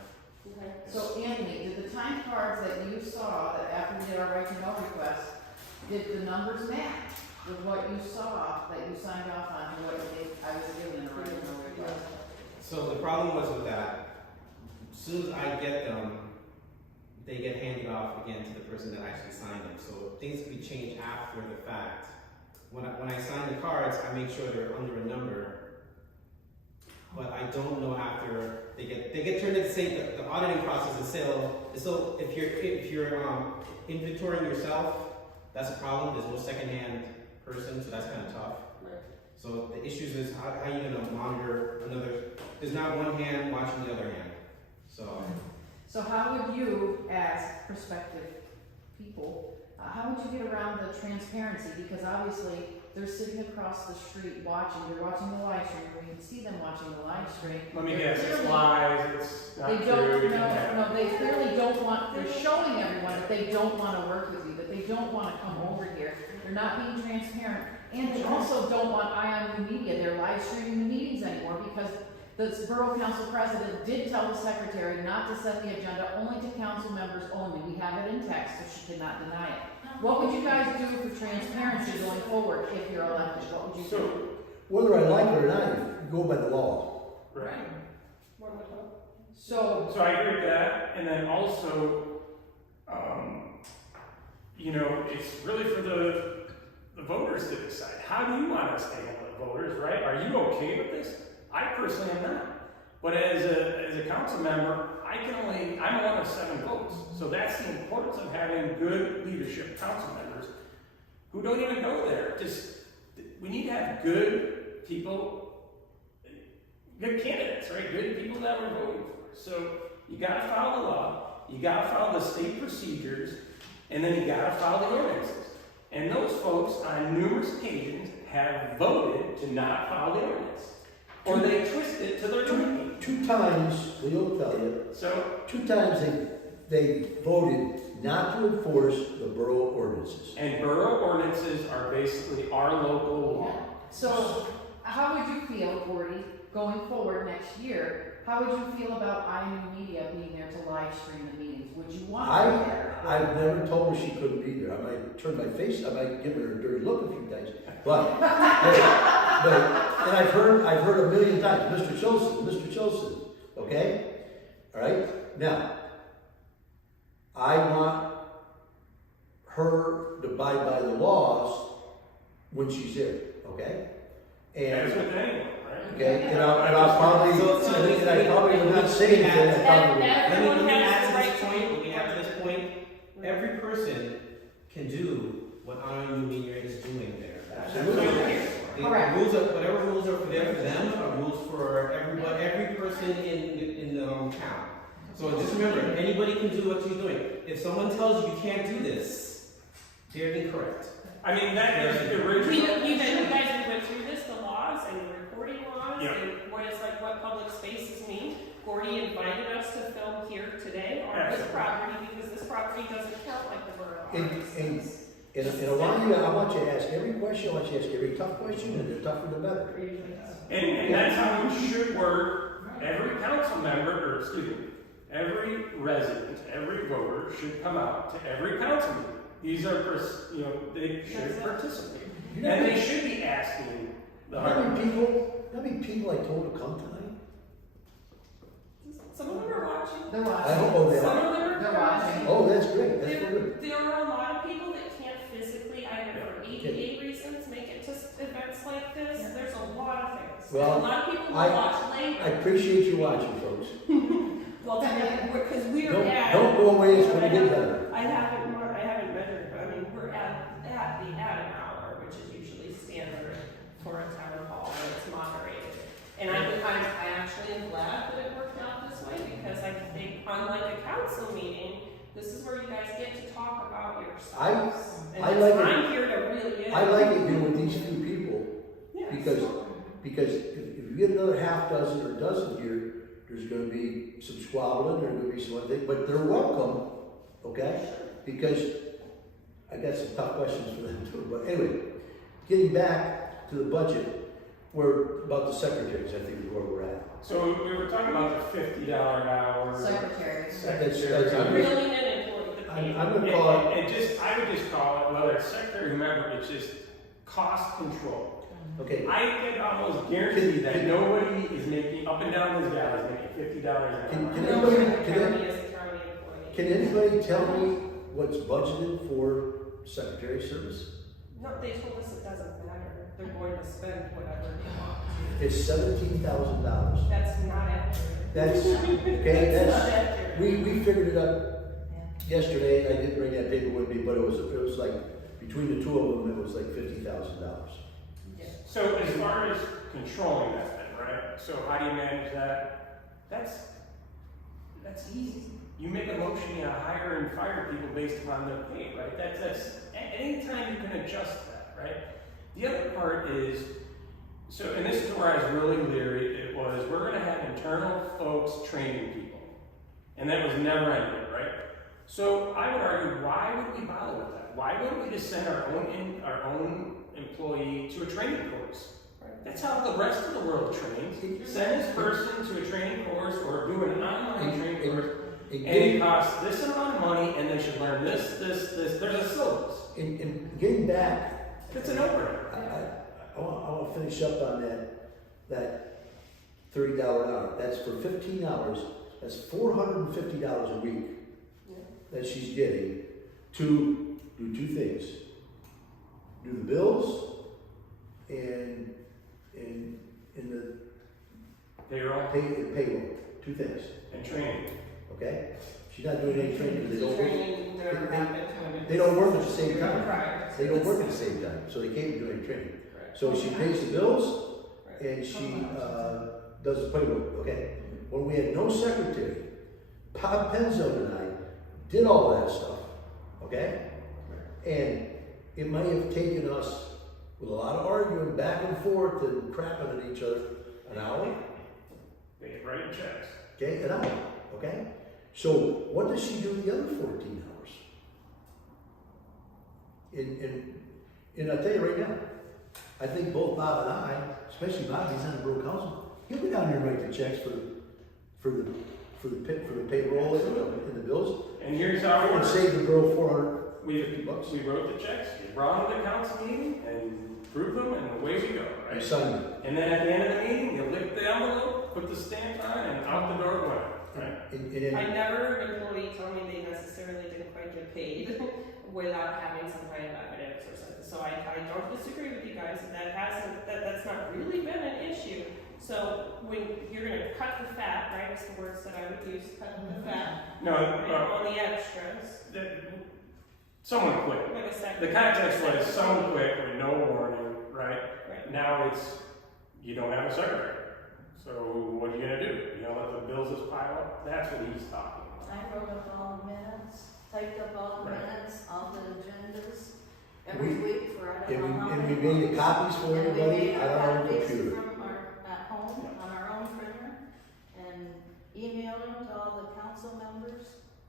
Okay. So Anthony, did the time cards that you saw that after we did our right to know request, did the numbers match with what you saw that you signed off on and what I was given in the right to know request? So the problem was with that, as soon as I get them, they get handed off again to the person that actually signed them. So things can be changed after the fact. When I sign the cards, I make sure they're under a number, but I don't know after they get turned into the auditing process is still if you're inventorying yourself, that's a problem. There's no secondhand person, so that's kind of tough. Right. So the issues is how are you gonna monitor another? There's not one hand watching the other hand. So how would you, as prospective people, how would you get around the transparency? Because obviously they're sitting across the street watching. They're watching the live stream. We can see them watching the live stream. Let me They're guess, it's clearly- lies, it's not They true. don't, it didn't happen. no, they clearly don't want, they're showing everyone that they don't want to work with you, that they don't want to come over here. They're not being transparent. And they also don't want Eye on New Media. They're live streaming the meetings anymore because The Borough Council President did tell the Secretary not to set the agenda only to council members only. We have it in text, so she cannot deny it. What would you guys do for transparency going forward if you're elected? What would you do? Whether I like it or not, you go by the law. Right. So, So I agree with that, and then also, you know, it's really for the voters to decide. How do you want us to handle the voters, right? Are you okay with this? I personally am not. But as a council member, I'm one of 7 votes. So that's the importance of having good leadership council members who don't even go there. We need to have good people, good candidates, right? Good people that we're voting for. So you gotta follow the law, you gotta follow the state procedures, and then you gotta follow the ordinances. And those folks on numerous occasions have voted to not follow the ordinance. Or they twist it to their liking. 2 times, Leo will tell you, So, 2 times they voted not to enforce the borough ordinances. and borough ordinances are basically our local law. so how would you feel, Gordy, going forward next year? How would you feel about IMU Media being there to live stream the meetings? Would you want her there? I've never told her she couldn't be there. I might turn my face, I might give her a dirty look a few times. But and I've heard a million times, Mr. Chilson, okay? All right? Now, I want her to abide by the laws when she's there, okay? And As with anyone, right? okay, and I'll probably, and I probably will not say anything. I probably will. Everyone Let me has add the to right this point, let me add to this point. Every person can do what IMU Media is doing there. The Correct. rules are, whatever rules are there for them are rules for every person in the town. So just remember, anybody can do what you're doing. If someone tells you you can't do this, they're incorrect. I mean, that is the original. You guys went through this, the laws and the recording laws, Yeah. and what public spaces mean. Gordy invited us to film here today on this property, because this property doesn't count like the borough. And I want you to ask every question, I want you to ask every tough question, and the tougher the better. And that's how it should work. Every council member, every resident, every voter should come out to every council meeting. These are, they should participate. And they should be asking the How hard many people I told to come tonight? Some of them are watching. They're watching. I hope they Some are. of them are They're watching. Oh, that's great, that's good. There are a lot of people that can't physically, either for ADA reasons, make it to events like this. There's a lot of things. Well, And a lot of people will I watch later. I appreciate you watching, folks. Well, because we're at. Don't go away, it's gonna get better. I haven't measured, but I mean, we're at an hour, which is usually standard for a town hall when it's moderated. And I actually am glad that it worked out this way, because I think, unlike a council meeting, this is where you guys get to talk about yourselves. I like it. I'm here to really. I like it here with these few people, Yeah, because- so- because if you get another half dozen or dozen here, there's gonna be some squabbling, there's gonna be some other things, but they're welcome, okay? Because I got some tough questions for them too, but anyway, getting back to the budget, we're about the secretaries, I think is where we're at. So we were talking about the $50 an hour. Secretaries. That's- Really an employee, the pay. I'm gonna call it, I would just call it, whether it's secretary, whomever, it's just cost control. okay, I can almost guarantee that nobody is making, up and down this valley, is making $50 an Can- hour. can No, anybody- the county is a county employee. can anybody tell me what's budgeted for secretary service? No, they told us it doesn't matter. They're going to spend whatever they want. It's $17,000. That's not accurate. That's, okay, It's not that's, accurate. we figured it up yesterday, I didn't bring that paper with me, but it was like, between the two of them, it was like $50,000. Yeah. So as far as controlling that then, right? So how do you manage that? That's easy. You make a motion, you hire and fire people based upon their pay, right? That's anytime you can adjust that, right? The other part is, so, and this is where I was really leery, it was, we're gonna have internal folks training people. And that was never ending, right? So I would argue, why would we bother with that? Why wouldn't we just send our own employee to a training course? That's how the rest of the world trains. Send this person to a training course or do an online training course, and it costs this amount of money, and they should learn this. There's a syllabus. In getting back, It's an over. I want to finish up on that $30 an hour. That's for 15 hours. That's $450 a week that she's getting to do two things: do the bills and the Payroll payroll. Two things. and training. Okay. She's not doing any training because they don't work. Training never happened when They don't work at the same time. Right. They don't work at the same time, so they can't do any training. Right. So she pays the bills Right. and she does the payroll. Okay. When we had no secretary, Bob Penzo and I did all that stuff. Okay. And it might have taken us, with a lot of arguing back and forth and crapping at each other, an hour. They get writing checks. Okay, an hour. Okay. So what does she do the other 14 hours? And I'll tell you right now, I think both Bob and I, especially Bob, he's on the Borough Council, he'll go down there and write the checks for the payroll and the bills. And here's how it And works. save the borough $450. We wrote the checks, we brought them to the council meeting and approved them, and away we go, I right? signed it. And then at the end of the meeting, you lick the envelope, put the stamp on, and out the door it went, right? And then, I never heard an employee tell me they necessarily didn't quite get paid without having some kind of evidence or something. So I don't disagree with you guys that's not really been an issue. So when you're gonna cut the fat, right, is the words that I would use, cut the fat, No, on the extras, someone quit. like a second. The context was someone quit with no warning, right? Right. Now it's, you don't have a secretary. So what are you gonna do? You know, let the bills just pile up? That's what he's talking about. I wrote up all the minutes, typed up all the Right. minutes, all the agendas, every week for I don't know how and many. we made the copies for And we everybody made on our our own copies computer. from at home, on our own printer, and emailed them to all the council members.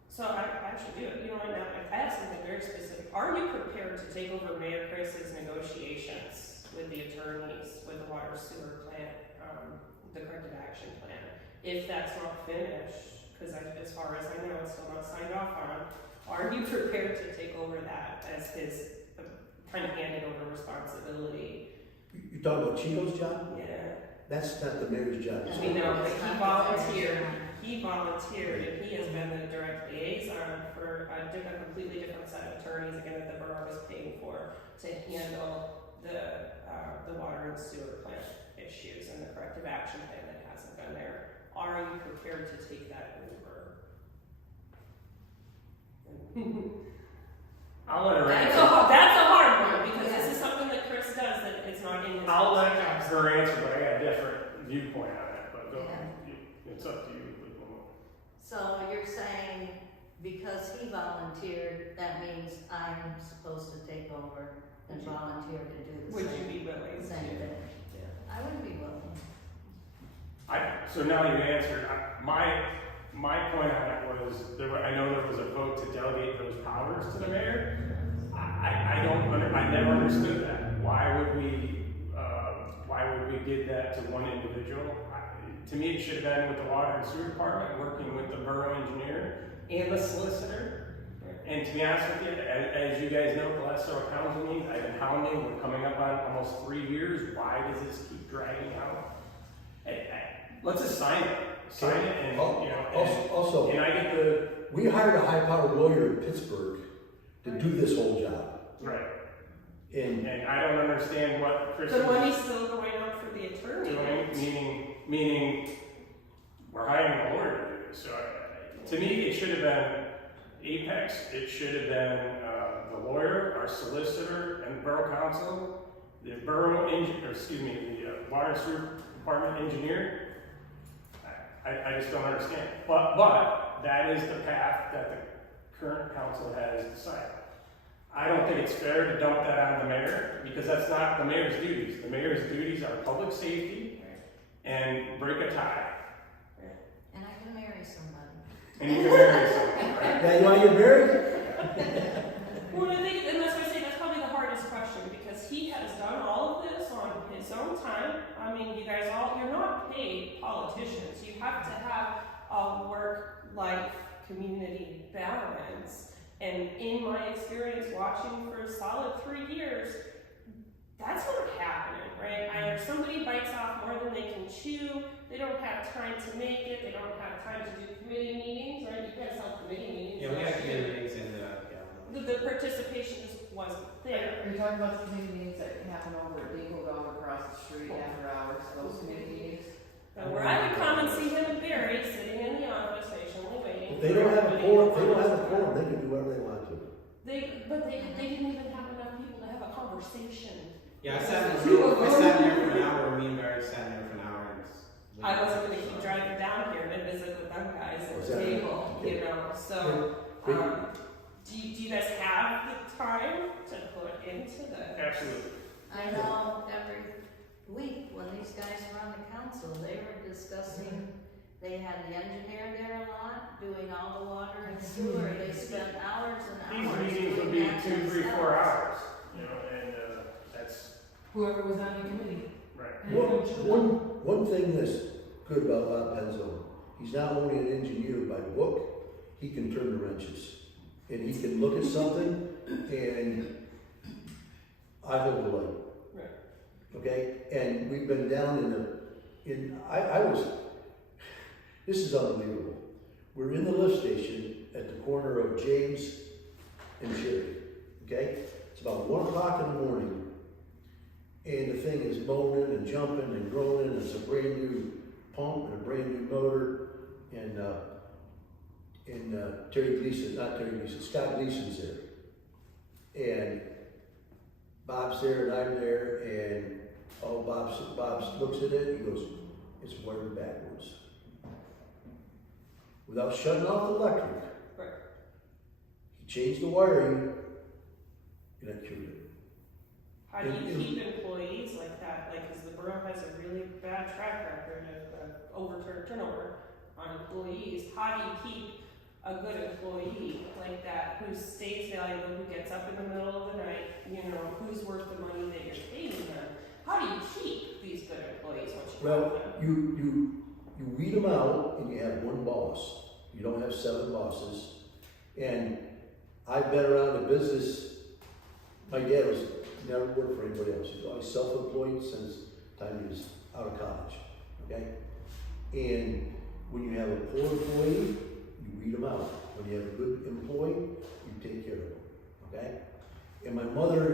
So I actually do, you know what, now, I have something very specific. Are you prepared to take over Mayor Chris's negotiations with the attorneys, with the water sewer plant, the corrective action plan? If that's not finished, because as far as I know, it's still not signed off on, are you prepared to take over that as his kind of handed over responsibility? You talking about Chico's job? Yeah, That's not the mayor's job. I know, but he volunteered. He volunteered, and he has been the direct liaison for a completely different set of attorneys, again, that the borough is paying for, to handle the water and sewer plant issues and the corrective action plan that hasn't been there. Are you prepared to take that over? I'll let her That's answer. a hard one, because this is something that Chris does that it's not in his. I'll let job. her answer, but I got a different viewpoint on it, but go, it's up to you. So you're saying because he volunteered, that means I'm supposed to take over and volunteer to do the Would you same, be willing to? same thing? I would be willing. So now you answered. My point on it was, I know there was a vote to delegate those powers to the mayor. I never understood that. Why would we give that to one individual? To me, it should have been with the water and sewer department, working with the borough engineer and the solicitor. And to be honest with you, as you guys know, the last several council meetings, I've been hounding, we're coming up on almost 3 years. Why does this keep dragging out? Let's just sign it. Sign it and, you know. Also, and I get the, we hired a high-powered lawyer in Pittsburgh to do this whole job. right. And And I don't understand what Chris The is money's still going out for the attorney. doing, meaning we're hiring a lawyer to do this. So to me, it should have been Apex, it should have been the lawyer, our solicitor, and the borough council, the borough engineer, the water and sewer department engineer. I just don't understand. But that is the path that the current council has decided. I don't think it's fair to dump that on the mayor, because that's not the mayor's duties. The mayor's duties are public safety and break a tie. And I can marry somebody. And you can marry someone, right? yeah, you want to get married? Well, I think, and that's why I say that's probably the hardest question, because he has done all of this on his his own time. I mean, you guys all, you're not paid politicians. You have to have a work-life community balance. And in my experience watching for a solid 3 years, that's not happening, right? Either somebody bites off more than they can chew, they don't have time to make it, they don't have time to do committee meetings, right? You guys have committee meetings. Yeah, we had last committee year. meetings and, The participation just wasn't there. Are you talking about the committee meetings that happen over at Dingle Dog across the street after hours, those committee meetings? Now, where I would come and see him and Barry sitting in the office patiently waiting. If they don't have a quorum, they can do whatever they want to. But they didn't even have enough people to have a conversation. yeah, I sat there for an hour, me and Barry sat there for an hour and. I wasn't gonna keep driving down here to visit with them guys at the Exactly. table, you know, so, do you guys have the time to put into the? Absolutely. I know every week when these guys were on the council, they were discussing, they had the engineer there a lot, doing all the water and sewer, they spent hours and These hours meetings would doing be that 2, 3, 4 themselves. hours, you know, and, that's, Whoever was on the committee. right. One thing that's good about Bob Penzo, he's not only an engineer by book, he can turn the wrenches. And he can look at something and I hold the light. Right. Okay, and we've been down I was, this is unbelievable. We're in the lift station at the corner of James and Cherry, okay? It's about 1 o'clock in the morning, and the thing is moaning and jumping and groaning, and it's a brand new pump and a brand new motor, and Scott Gleason's there. And Bob's there and I'm there, and Bob looks at it, he goes, it's wired backwards. Without shutting off the electric. Right. He changed the wiring, and that cured it. How do you keep employees like that? Like, because the borough has a really bad track record of turnover on employees. How do you keep a good employee like that who stays valuable, who gets up in the middle of the night, you know, who's worth the money that you're paying them? How do you keep these good employees once you have them? You weed them out and you have one boss. You don't have 7 bosses. And I've been around the business. My dad was never worked for anybody else. He's always self-employed since the time he was out of college. Okay? And when you have a poor employee, you weed them out. When you have a good employee, you take care of them. Okay? And my mother,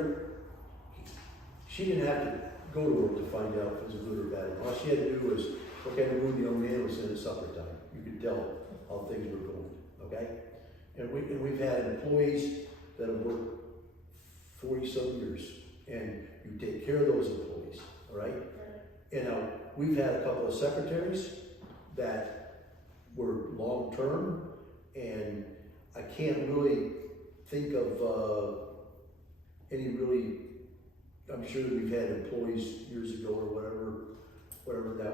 she didn't have to go to work to find out if it was a good or bad. All she had to do was look at the mood the young man was in at supper time. You could tell how things were going. Okay? And we've had employees that have worked 40-some years, and you take care of those employees. All right? And we've had a couple of secretaries that were long-term, and I can't really think of any really, I'm sure that we've had employees years ago or whatever that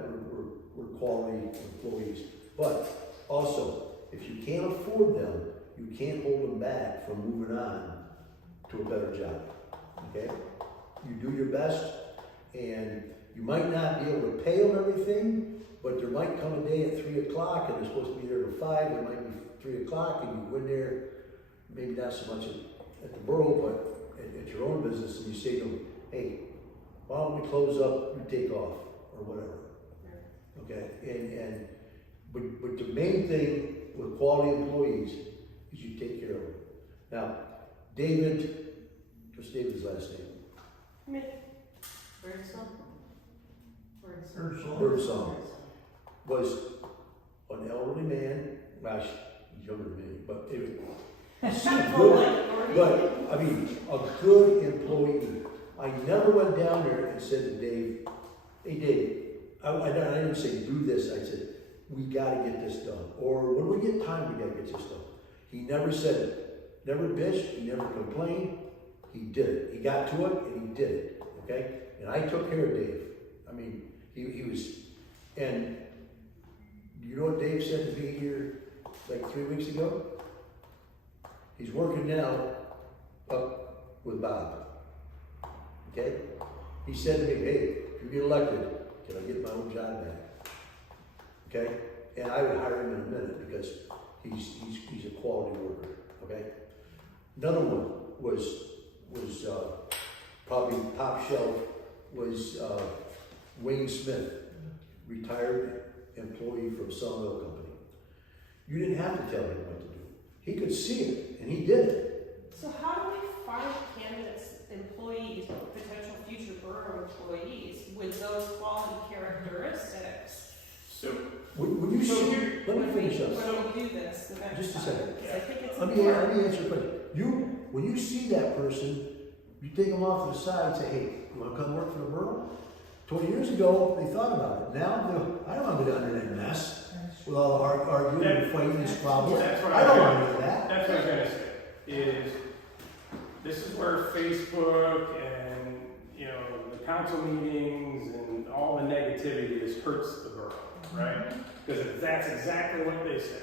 were quality employees. But also, if you can't afford them, you can't hold them back from moving on to a better job. Okay? You do your best, and you might not be able to pay them everything, but there might come a day at 3 o'clock and they're supposed to be there till 5, it might be 3 o'clock and you go in there, maybe not so much at the borough, but at your own business, and you say to them, hey, why don't we close up, you take off, or whatever. Okay, but the main thing with quality employees is you take care of them. Now, David, what's David's last name? Birdsong was an elderly man, gosh, he's younger than me, but but I mean, a good employee. I never went down there and said to Dave, hey Dave, I didn't say do this, I said, we gotta get this done. Or when we get time, we gotta get this done. He never said it, never bitched, he never complained, he did it. He got to it and he did it, okay? And I took care of Dave. I mean, he was, and you know what Dave said to me here like 3 weeks ago? He's working now up with Bob. Okay? He said to me, hey, if you get elected, can I get my own job back? Okay? And I would hire him in a minute because he's a quality worker, okay? Another one was probably top shelf was Wayne Smith, retired employee from Sawmill Company. You didn't have to tell him what to do. He could see it, and he did it. So how do we find candidates, employees, potential future borough employees with those quality characteristics? So, When you see, let me finish up. When we do this, the next Just a time, second. because I think it's Let me important. answer your question. When you see that person, you take them off to the side and say, hey, you wanna come work for the borough? 20 years ago, they thought about it. Now, I don't wanna go down in that mess with all the arguing and fighting these problems. That's what I don't wanna do that. that's what I was gonna say, is this is where Facebook and, you know, the council meetings and all the negativity just hurts the borough, right? Because that's exactly what they say.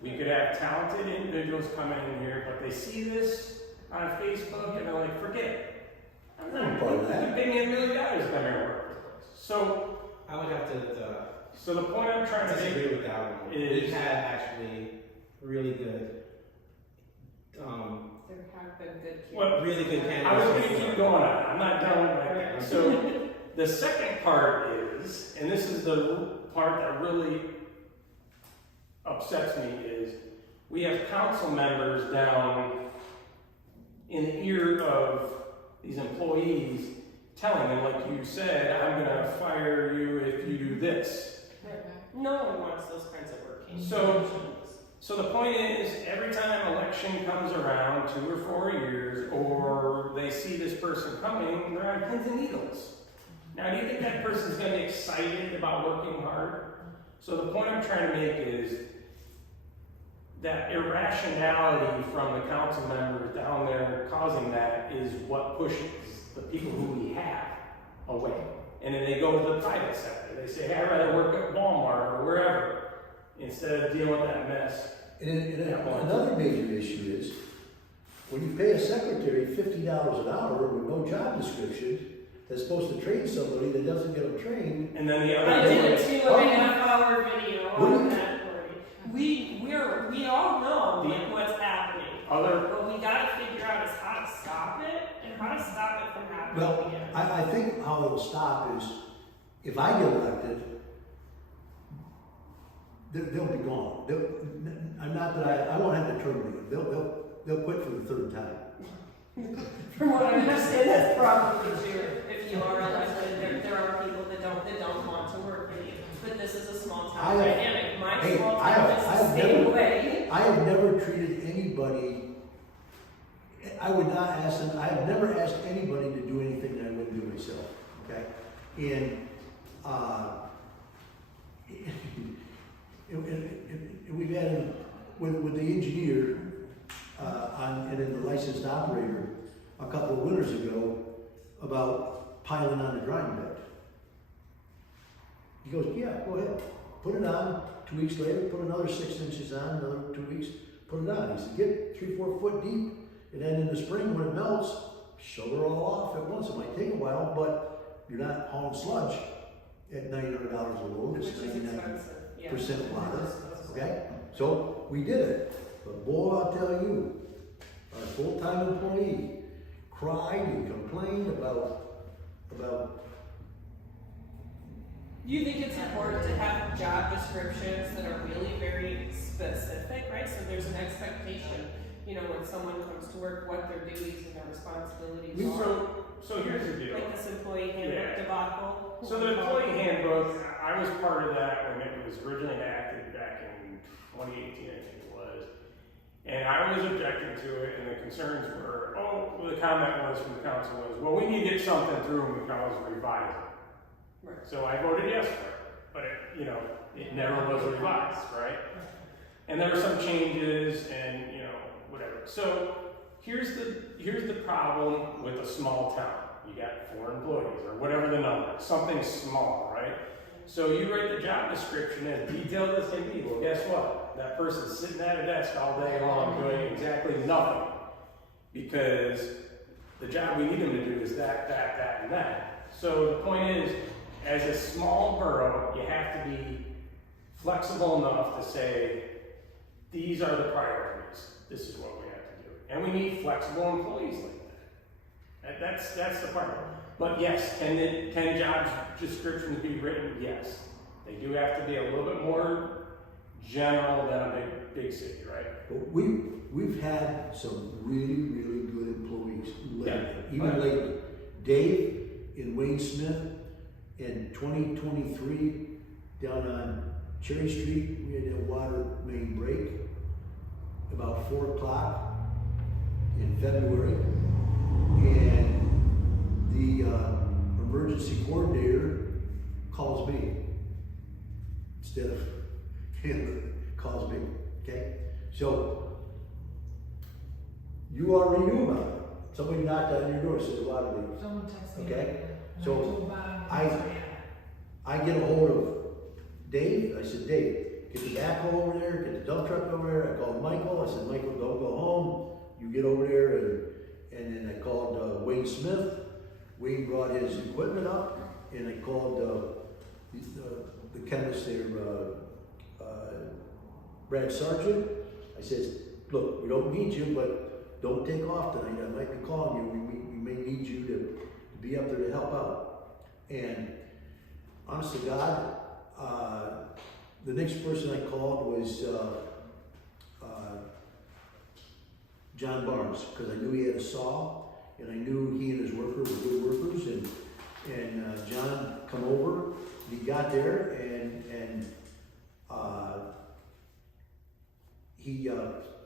We could have talented individuals coming in here, but they see this on Facebook and they're like, forget it. I'm not part of that. gonna pay me $1 million to come here and work this place. So, I would have to so the point I'm trying to disagree make with that one. We is, had actually really good, There have been good Well, really good candidates. I was gonna keep going on, I'm not done like that. So, the second part is, and this is the part that really upsets me, is we have council members down in the ear of these employees telling them, like you said, I'm gonna fire you if you do this. No one wants those kinds of working. So the point is, every time election comes around, 2 or 4 years, or they see this person coming, they're on pins and needles. Now, do you think that person's gonna be excited about working hard? So the point I'm trying to make is that irrationality from the council members down there causing that is what pushes the people who we have away. And then they go to the private sector. They say, hey, I'd rather work at Walmart or wherever instead of dealing with that mess. And another major issue is, when you pay a secretary $50 an hour with no job description, that's supposed to train somebody that doesn't get them trained. And then the I other did a thing, 2.5-hour video What do on you- that, Lori. We all know like, what's happening. other, What we gotta figure out is how to stop it and how to stop it from happening Well, again. I think how it'll stop is, if I get elected, they'll be gone. I'm not that I won't have to terminate them. They'll quit for the third time. From what I understand, that's probably true. If you are elected, there are people that don't want to work with you. But this is a small town dynamic. My small town is the same way. I have never treated anybody, I would not ask them, I have never asked anybody to do anything that I wouldn't do myself, okay? And we've had, with the engineer, and then the licensed operator, a couple of winters ago, about piling on the drying bed. He goes, yeah, go ahead, put it on. 2 weeks later, put another 6 inches on, another 2 weeks, put it on. He said, get 3-4 foot deep, and then in the spring when it melts, shovel it all off at once. It might take a while, but you're not hauling sludge at $900 a load. Which It's is 99% expensive. Yeah. water, okay? So we did it. But boy, I'll tell you, our full-time employee cried and complained about You think it's important to have job descriptions that are really very specific, right? So there's an expectation, you know, when someone comes to work, what their duties and their responsibilities are. so here's the deal. Like this employee handbook debacle. So the employee handbook, I was part of that when it was originally enacted back in 2018, I think it was. And I was objecting to it, and the concerns were, the comment was from the council was, well, we need to get something through and we can always revise it. Right. So I voted yes for it, but it never was revised, right? And there were some changes and, whatever. So here's the problem with a small town. You got 4 employees or whatever the number, something small, right? So you write the job description as detailed as can be. Well, guess what? That person's sitting at a desk all day long doing exactly nothing because the job we need them to do is that, and that. So the point is, as a small borough, you have to be flexible enough to say, these are the priorities, this is what we have to do. And we need flexible employees like that. That's the part. But yes, can job descriptions be written? Yes. They do have to be a little bit more general than a big city, right? But we've had some really, really good employees lately, Yeah. even lately. Dave in Wayne Smith in 2023 down on Cherry Street, we had a water main break about 4 o'clock in February, and the emergency coordinator calls me instead of him, calls me, okay? So, you already knew about it. Somebody knocked on your door, said water leak. Someone texted me. Okay, and so I told Bob, I- and so, yeah. I get a hold of Dave. I said, Dave, get the backhoe over there, get the dump truck over there. I called Michael. I said, Michael, don't go home. You get over there, and then I called Wayne Smith. Wayne brought his equipment up, and I called the chemist there, Brad Sargent. I says, look, we don't need you, but don't take off tonight. I might be calling you. We may need you to be up there to help out. And honest to God, the next person I called was John Barnes, because I knew he had a saw, and I knew he and his worker were good workers, and John come over, he got there, and he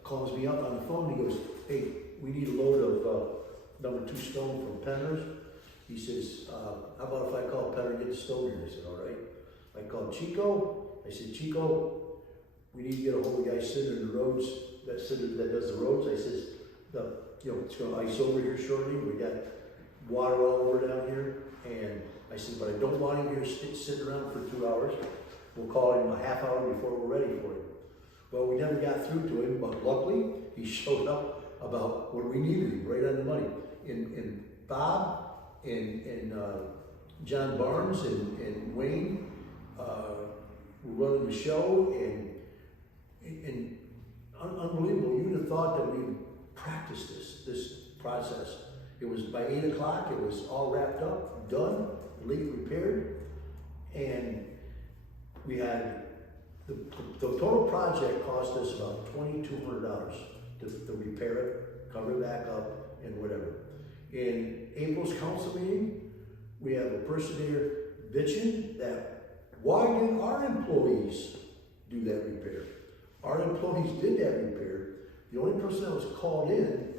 calls me up on the phone, he goes, hey, we need a load of number 2 stone from Penner's. He says, how about if I call Penner and get the stone here? I said, all right. I called Chico. I said, Chico, we need to get a hold of the guy sitting in the roads, that does the roads. I says, it's going to ice over here shortly. We got water all over down here. And I said, but I don't want him here sitting around for 2 hours. We'll call him a half hour before we're ready for him. Well, we never got through to him, but luckily he showed up about when we needed him, right on the money. And Bob and John Barnes and Wayne were running the show, and unbelievable. You'd have thought that we practiced this process. It was by 8 o'clock, it was all wrapped up, done, leak repaired, and we had the total project cost us about $2,200 to repair it, cover it back up, and whatever. In April's council meeting, we have a person here bitching that why didn't our employees do that repair? Our employees did that repair. The only person that was called in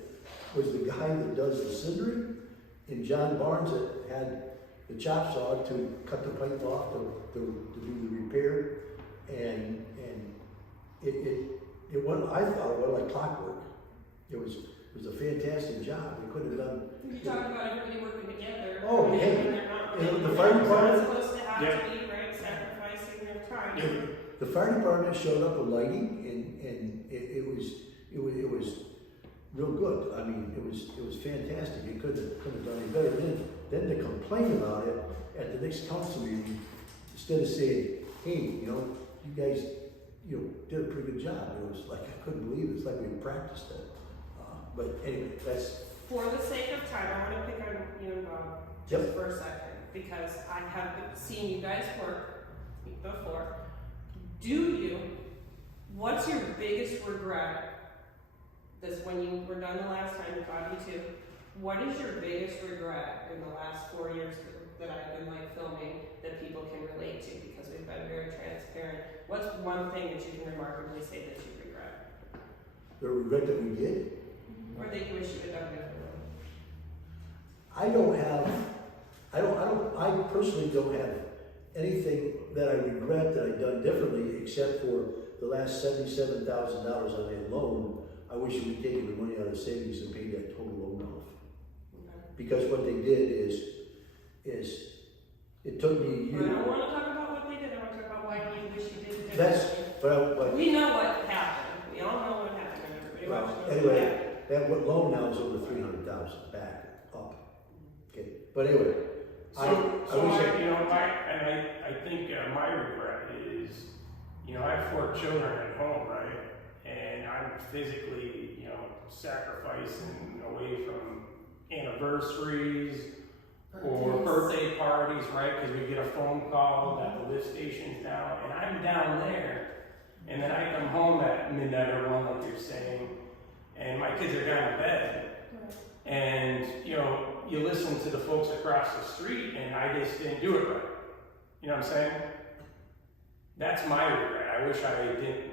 was the guy that does the cindering, and John Barnes that had the chop saw to cut the pipe off to do the repair, and it went. I thought it went like clockwork. It was a fantastic job. We could have done. You're talking about everybody working together. Oh, and yeah. they're not And really- the fire they're not department- supposed to have Yeah. to be, right, sacrificing their time. The fire department showed up with lighting, and it was real good. I mean, it was fantastic. You couldn't have done any better. Then to complain about it at the next council meeting, instead of saying, hey, you guys, did a pretty good job. It was like, I couldn't believe it. It's like we practiced it. But anyway, that's. For the sake of time, I want to pick on you and Bob just for a second, because I have seen you guys work before. What's your biggest regret? This, when you were done the last time, Bob, you too. What is your biggest regret in the last 4 years that I've been filming that people can relate to, because we've been very transparent? What's one thing that you can remarkably say that you regret? The regret that we did. Or that you wish you had done differently? I personally don't have anything that I regret that I've done differently, except for the last $77,000 on that loan. I wish we had taken the money out of savings and paid that total loan off. Okay. Because what they did is it took me a year. I don't want to talk about what they did. I want to talk about why you wish you did it That's, differently. but We know what happened. We all know what happened. Everybody well, knows what anyway, happened. that loan now is over 300,000 back up. Okay, but anyway, I think my regret is, I have 4 children at home, right? And I'm physically, sacrificing away from anniversaries or birthday parties, right? Because we get a phone call that the lift station's down, and I'm down there, and then I come home at midnight or 1, like you're saying, and my kids are down in bed, and you listen to the folks across the street, and I just didn't do it right. You know what I'm saying? That's my regret. I wish I didn't.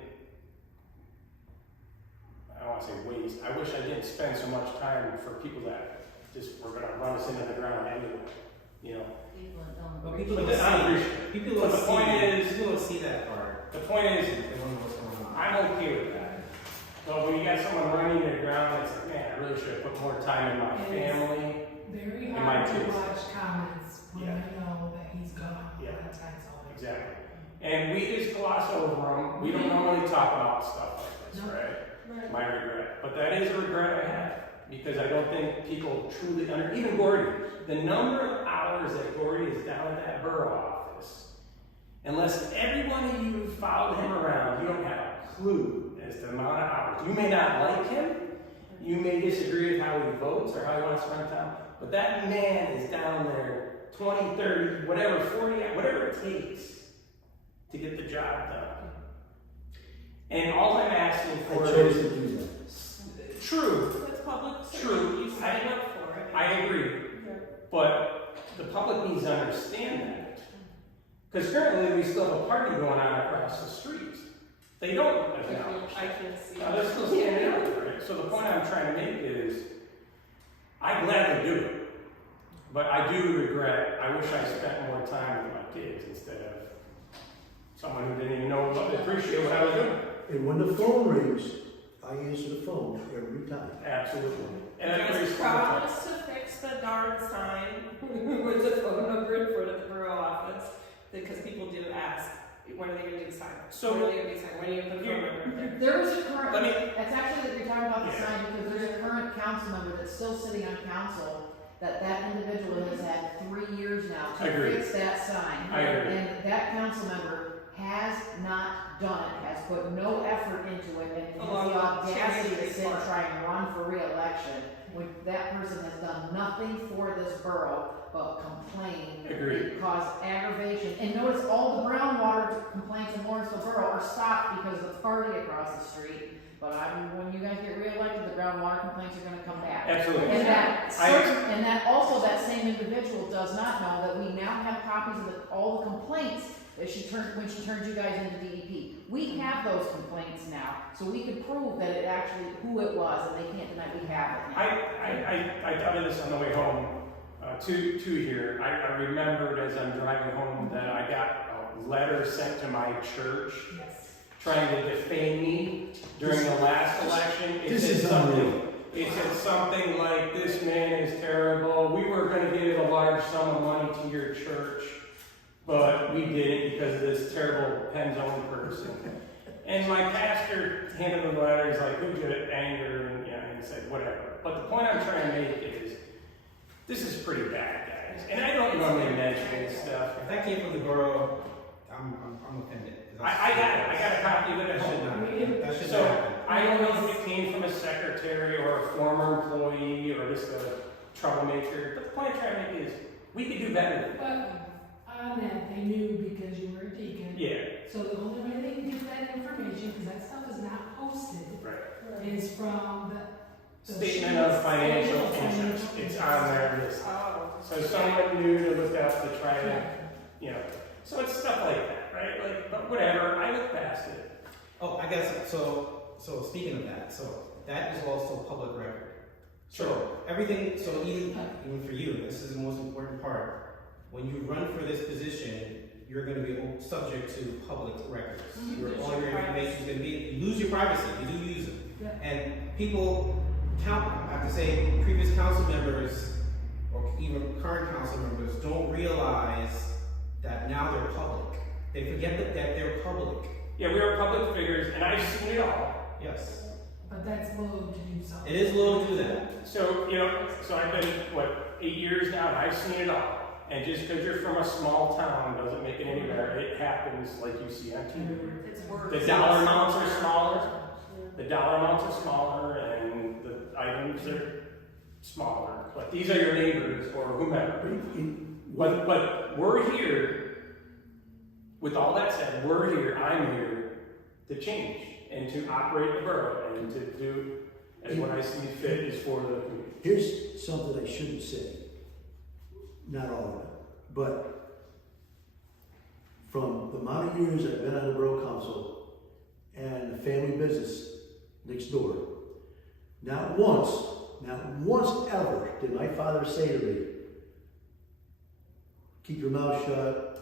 I don't want to say waste. I wish I didn't spend so much time for people that just were going to run us into the ground anyway. People that don't But agree. people But don't I see, appreciate people But don't the see, point is- people don't see that part. The point is, They don't know what's going on. I'm okay with that. But when you got someone running into the ground, it's like, man, I really should have put more time in my family. Very And my hard to kids. watch comments when Yeah. I know that he's gone. Yeah. That's all. Exactly. And we just gloss over them. We don't normally talk about stuff like this, No. right? Right. My regret. But that is a regret I have. Because I don't think people truly even Gordy, the number of hours that Gordy is down at that borough office, unless every one of you followed him around, you don't have a clue as to the amount of hours. You may not like him, you may disagree with how he votes or how he wants to run town, but that man is down there 20, 30, whatever, 40, whatever it takes to get the job done. And all I'm asking I for chose is to do that. true. That's public service. True. You signed up for it. I agree. But the public needs to understand that. Because currently we still have a party going on across the street. They don't acknowledge I that. can see. Now, they're still standing out there, right? So the point I'm trying to make is, I gladly do it. But I do regret, I wish I spent more time with my kids instead of someone who didn't even know, appreciate what I was doing. And when the phone rings, I answer the phone every time. Absolutely. And And everybody's it's promised to fix the darn sign with the phone number in front of the borough office, because people do ask, when are they gonna do the sign? So- when are they gonna do the sign? When are you gonna put the phone number in there? There was a current, Let me- that's actually that you're talking about the Yeah. sign, because there's a current council member that's still sitting on council, that individual has had 3 years now I to agree. fix that sign. I agree. And that council member has not done it, has put no effort into it, and has Along the with audacity to Terry sit and Clark. try and run for reelection, when that person has done nothing for this borough but complain. Agreed. And cause aggravation. And notice all the groundwater complaints in Lawrenceville Borough are stopped because of the party across the street. But when you guys get reelected, the groundwater complaints are gonna come back. Absolutely. And that, I- and that also, that same individual does not know that we now have copies of all the complaints that when she turned you guys into DEP. We have those complaints now, so we can prove that it actually, who it was, and they can't deny we have it now. I thought of this on the way home to here. I remembered as I'm driving home that I got a letter sent to my church Yes. trying to defame me during the last election. It said something like, this man is terrible. We were going to give a large sum of money to your church, but we didn't because of this terrible Penzone person. And my pastor handed the letter. He's like, who did it? Anger, and said whatever. But the point I'm trying to make is, this is pretty bad, guys. And I don't normally mention this stuff. If that came from the borough, I'm offended. I got it. I got a copy of it. I That should should not, not. that should So, not happen. I don't know if it came from a secretary or a former employee or just a troublemaker. But the point I'm trying to make is, we could do better. But on that, they knew because you were a deacon. Yeah, So the only way they can get that information, because that stuff is not posted, right. is from the Statement of financial interest. It's on their list. Oh. So someone knew to look up to try to, so it's stuff like that, right? Like, but whatever, I look past it. Oh, I guess, so speaking of that, so that is also public record. So everything, so even for you, this is the most important part. When you run for this position, you're gonna be subject to public records. All your information is gonna be, you lose your privacy, you do use it. Yeah. And people I have to say, previous council members, or even current council members, don't realize that now they're public. They forget that they're public. Yeah, we are public figures, and I've seen it all. Yes. But that's low to do something. It is low to do that. So, so I've been, 8 years now, and I've seen it all. And just because you're from a small town doesn't make it any better. It happens like you see on TV. It's worse. The dollar amounts are smaller. The dollar amounts are smaller, and the items are smaller. But these are your neighbors or whomever. But we're here. With all that said, we're here. I'm here to change and to operate the borough and to do as what I see fit is for the community. Here's something I shouldn't say. Not all of it, but from the amount of years I've been on the borough council and the family business next door, not once ever did my father say to me, keep your mouth shut,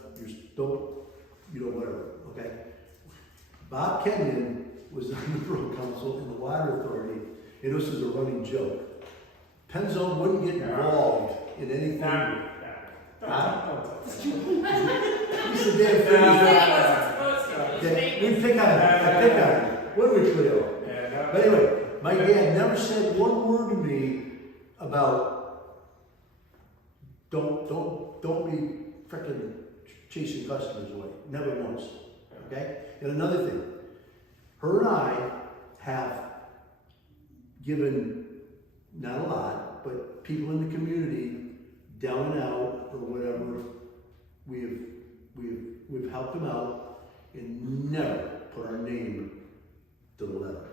whatever, okay? Bob Kenyon was on the borough council and the water authority, and this was a running joke. Pennzoil wouldn't get involved in anything. He's the damn thing. Okay, we pick on him. What do we Cleo? But anyway, my dad never said one word to me about don't be frickin' chasing customers away. Never once. Okay? And another thing, her and I have given not a lot, but people in the community down and out or whatever, we've helped them out and never put our name to the letter.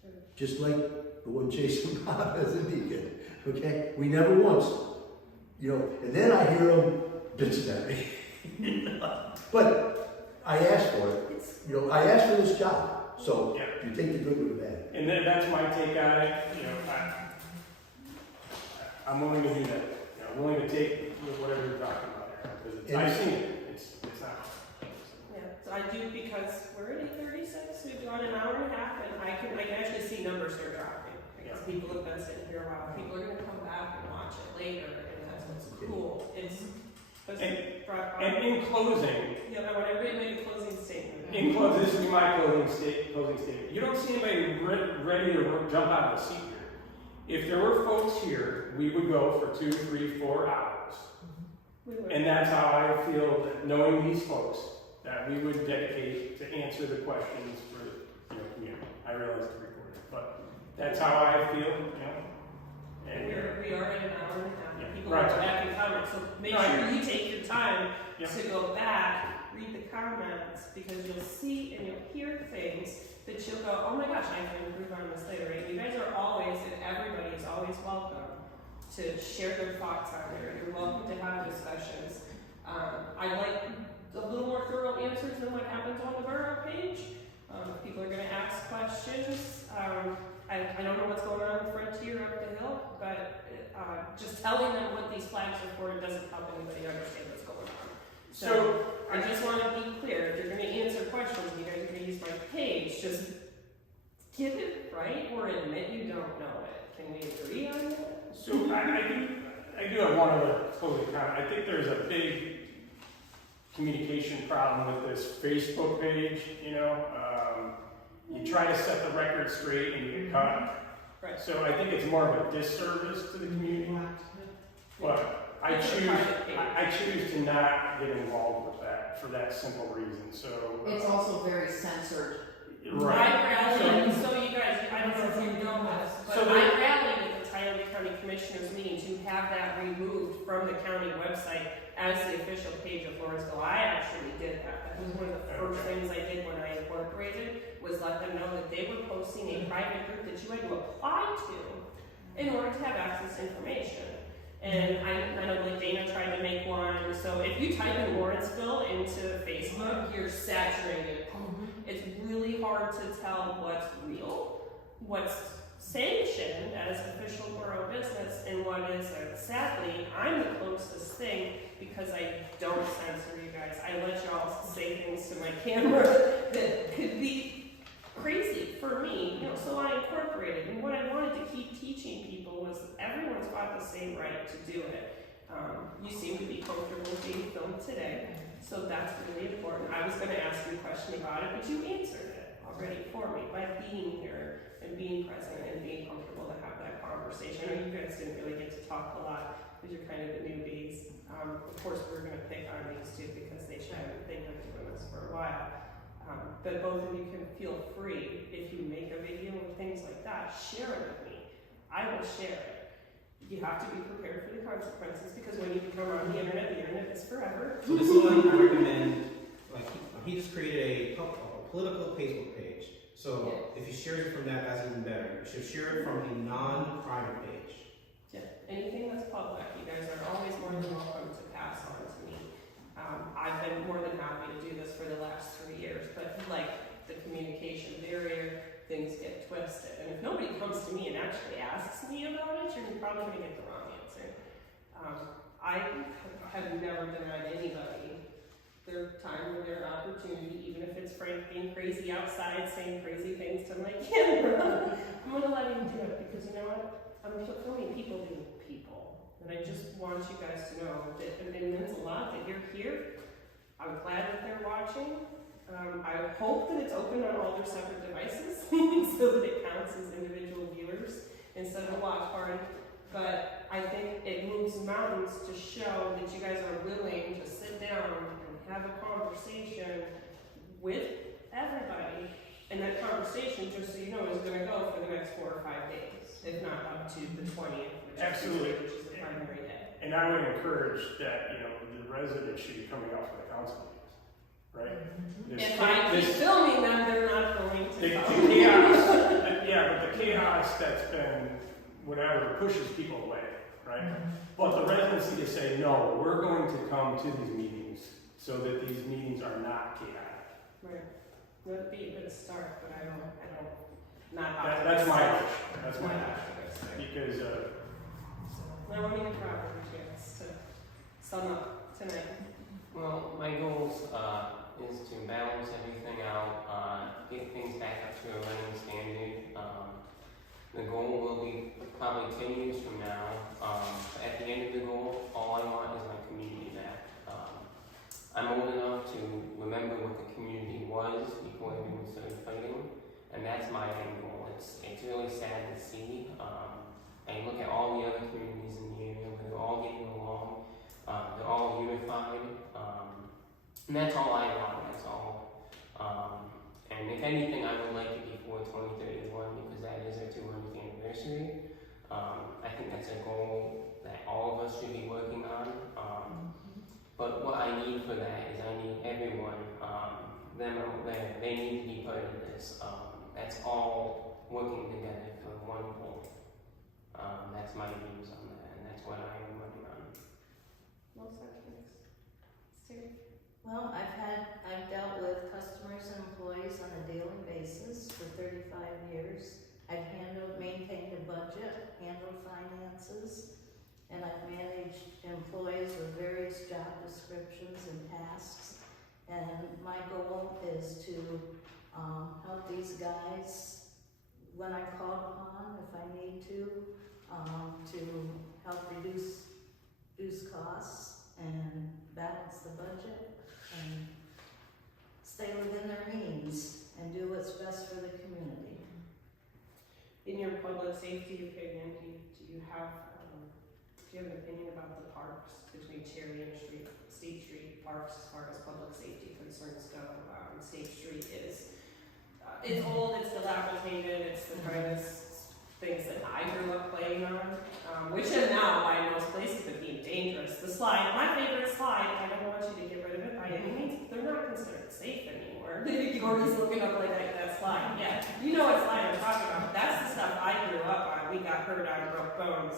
Sure. Just like the one chasing Bob as a deacon. Okay? We never once, and then I hear them bitching at me. But I asked for it. I asked for this job. So you take the good with the bad. And then that's my take on it. I'm willing to do that. I'm willing to take whatever you're talking about there. Because I've seen it. It's not. Yeah, so I do because we're at 8:36. We've gone an hour and a half, and I can actually see numbers are dropping because people have been sitting here a while. People are going to come back and watch it later, and that's what's cool. It's and in closing, I want everybody to make a closing statement. In closing, this will be my closing statement. You don't see anybody ready to jump out of the seat here. If there were folks here, we would go for 2, 3, 4 hours. And that's how I feel that knowing these folks, that we would dedicate to answer the questions for the community. I realize it's recorded, but that's how I feel, And we are at an hour and a half. And people Right. are back in comments, so make sure you take your time to go back, read the comments, because you'll see and you'll hear things that you'll go, oh my gosh, I can improve on this later. Right? You guys are always, and everybody is always welcome to share their thoughts on there. You're welcome to have discussions. I like a little more thorough answers than what happens on the Borough page. People are going to ask questions. I don't know what's going on in Frontier up the hill, but just telling them what these flags are for doesn't help anybody understand what's going on. So I just want to be clear, if you're going to answer questions, you guys are going to use my page, just give it right or admit you don't know it. Can we agree on that? So I do have one other closing comment. I think there's a big communication problem with this Facebook page, you try to set the record straight and you get cut. Right. So I think it's more of a disservice to the community. But I choose to not get involved with that for that simple reason. So It's also very censored. right. I rallied, so you guys, I don't know if you know this, but So I rallied at the Tioga County Commissioners meeting to have that removed from the county website as the official page of Lawrenceville. I actually did that. That was one of the first things I did when I incorporated, was let them know that they were posting a private group that you had to apply to in order to have access to information. And I know like Dana tried to make one, so if you type in Lawrenceville into Facebook, you're saturated. It's really hard to tell what's real, what's sanctioned as official borough business, and what isn't. Sadly, I'm the closest thing because I don't censor you guys. I let y'all say things to my camera that could be crazy for me, so I incorporated. And what I wanted to keep teaching people was everyone's got the same right to do it. You seem to be comfortable being filmed today, so that's really important. I was going to ask you a question about it, but you answered it already for me by being here and being present and being comfortable to have that conversation. I know you guys didn't really get to talk a lot because you're kind of the newbies. Of course, we're gonna pick on these two because they've been doing this for a while. But both of you can feel free, if you make a video or things like that, share it with me. I will share it. You have to be prepared for the consequences, because when you become on the internet is forever. So this is what I recommend. Like he just created a political Facebook page. So if you share it from that, that's even better. You should share it from a non-private page. Yeah, anything that's public, you guys are always more than welcome to pass on to me. I've been more than happy to do this for the last 3 years, but like the communication barrier, things get twisted. And if nobody comes to me and actually asks me about it, you're probably going to get the wrong answer. I have never denied anybody their time or their opportunity, even if it's Frank being crazy outside saying crazy things to my camera. I'm going to let him do it, because you know what? I'm filming people being people. And I just want you guys to know that it means a lot that you're here. I'm glad that they're watching. I hope that it's open on all their separate devices so that it counts as individual viewers instead of a watch party. But I think it moves mountains to show that you guys are willing to sit down and have a conversation with everybody. And that conversation, just so you know, is going to go for the next 4 or 5 days, if not up to the 20th, Absolutely. which is the primary day. And I would encourage that, the residents should be coming out for the council meetings, right? If I keep filming them, they're not going to The come. chaos, but the chaos that's been, whatever, pushes people away, right? But the residents need to say, no, we're going to come to these meetings so that these meetings are not chaotic. Right. That'd be a good start, but I don't, That's my wish. That's my wish. Because, I won't even try a chance to sum up tonight. Well, my goals is to balance everything out, get things back up to a running standard. The goal will be probably 10 years from now. At the end of the goal, all I want is my community back. I'm old enough to remember what the community was before everyone started fighting, and that's my end goal. It's really sad to see. And look at all the other communities in the area where they're all getting along, they're all unified, and that's all I want. That's all. And if anything, I would like it before 2031, because that is our 200th anniversary. I think that's a goal that all of us should be working on. But what I need for that is I need everyone, them out there, they need to be part of this. That's all working together for one goal. That's my views on that, and that's what I am working on. Well, I've dealt with customers and employees on a daily basis for 35 years. I've maintained a budget, handled finances, and I've managed employees with various job descriptions and tasks. And my goal is to help these guys when I'm called upon, if I need to help reduce costs and balance the budget and stay within their means and do what's best for the community. In your public safety opinion, do you have an opinion about the parks between Cherry and State Street parks as far as public safety concerns go? State Street is, it's old, it's dilapidated, it's the kind of things that I grew up playing on, which are now by most places have been dangerous. The slide, my favorite slide, I don't want you to get rid of it by any means, they're not considered safe anymore. Jordan's looking up like that slide. Yeah, you know what slide I'm talking about. That's the stuff I grew up on. We got hurt on, broke bones,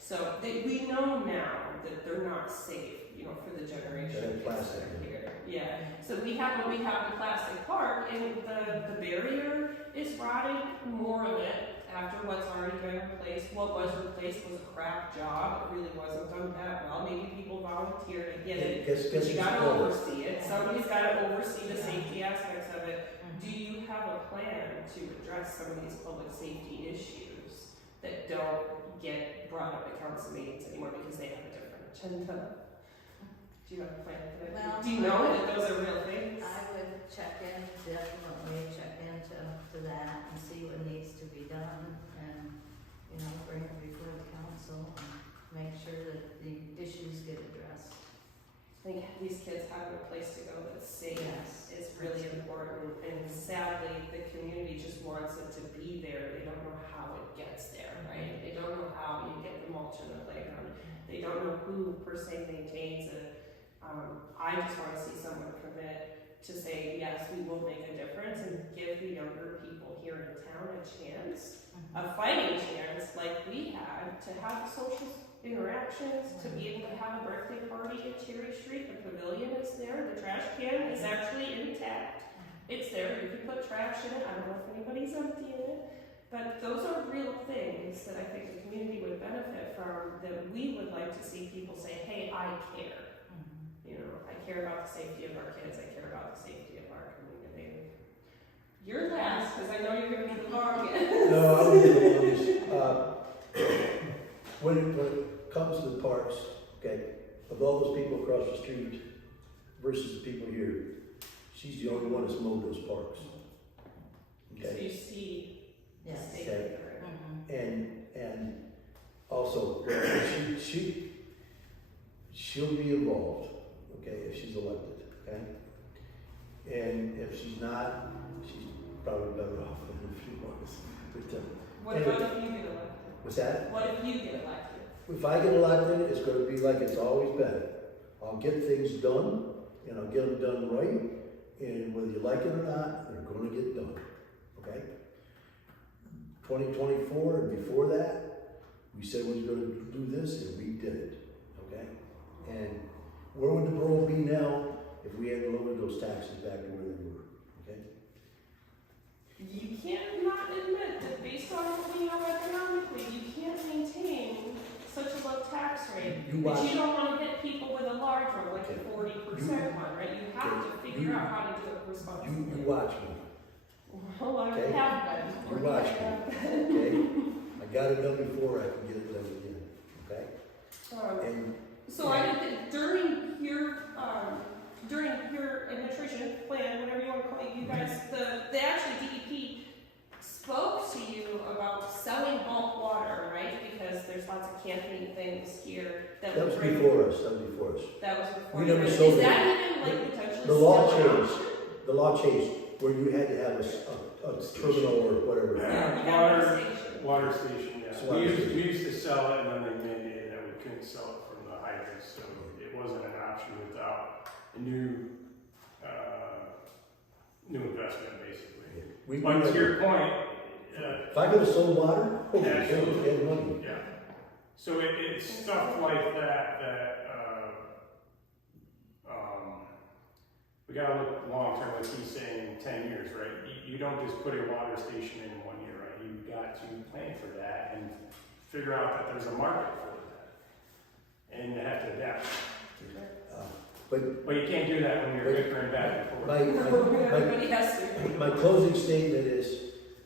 So we know now that they're not safe, for the generation Plastic. here. Yeah. So we have the plastic park, and the barrier is rotting. More of it after what's already been replaced. What was replaced was a crap job. It really wasn't done that well. Maybe people volunteered to get it. But you got to oversee it. Somebody's got to oversee the safety aspects of it. Do you have a plan to address some of these public safety issues that don't get brought up at council meetings anymore because they have a different agenda? Do you have a plan for that? Well, do you know that those are real things? I would definitely check into that and see what needs to be done and, bring it before the council and make sure that the issues get addressed. I think these kids having a place to go that's safe Yes. is really important, and sadly, the community just wants it to be there. They don't know how it gets there, right? They don't know how you get the mulch in the playground. They don't know who per se maintains it. I just want to see someone commit to say, yes, we will make a difference and give the younger people here in town a chance, a fighting chance like we had, to have social interactions, to be able to have a birthday party at Cherry Street. The pavilion is there, the trash can is actually intact. It's there, you can put trash in it, I don't know if anybody's emptying it, but those are real things that I think the community would benefit from, that we would like to see people say, hey, I care. You know, I care about the safety of our kids, I care about the safety of our community. You're last, because I know you're gonna be the longest. No, I would be the longest. When it comes to the parks, okay, of all those people across the street versus the people here, she's the only one that's mowed those parks. So Okay, you see the Yes. state Okay. there. and also, she'll be involved, okay, if she's elected, okay? And if she's not, she's probably better off than if she was. But, What about if you get elected? what's that? What if you get elected? If I get elected, it's gonna be like it's always been. I'll get things done, and I'll get them done right, and whether you like it or not, they're gonna get done, okay? 2024 and before that, we said we was gonna do this, and we did it, okay? And where would the borough be now if we hadn't lowered those taxes back to where they were, okay? You can't not admit that based on what we know economically, you can't maintain such a low tax rate. You But watch, you don't want to hit people with a large one, like a 40% one, right? You have to figure out how to do it you responsibly. watch me, Well, I Okay. have been. You watch me. okay? I got it done before, I can get it done again, okay? And So I did that during your administration plan, whatever you want to call it, you guys, the actually DEP spoke to you about selling bulk water, right? Because there's lots of camping things here that that would was bring. before us, that was before us. That was before. We you never guys. sold Is it. that even like potentially? The law still an changed. option? The law changed, where you had to have a terminal or whatever. Yeah, you got a station. Water station, yeah. Water We station. used to sell it, and then they mandated that we couldn't sell it from the hydrants, so it wasn't an option without a new investment, basically. We But to never- your point, If I could have sold water, holy cow, Absolutely. we had money. yeah. So it's stuff like that we gotta look long term, like he's saying, 10 years, right? You don't just put a water station in 1 year, right? You've got to plan for that and figure out that there's a market for that. And you have to adapt. But But you can't do that when you're bickering back and forth. Everybody has to. my closing statement is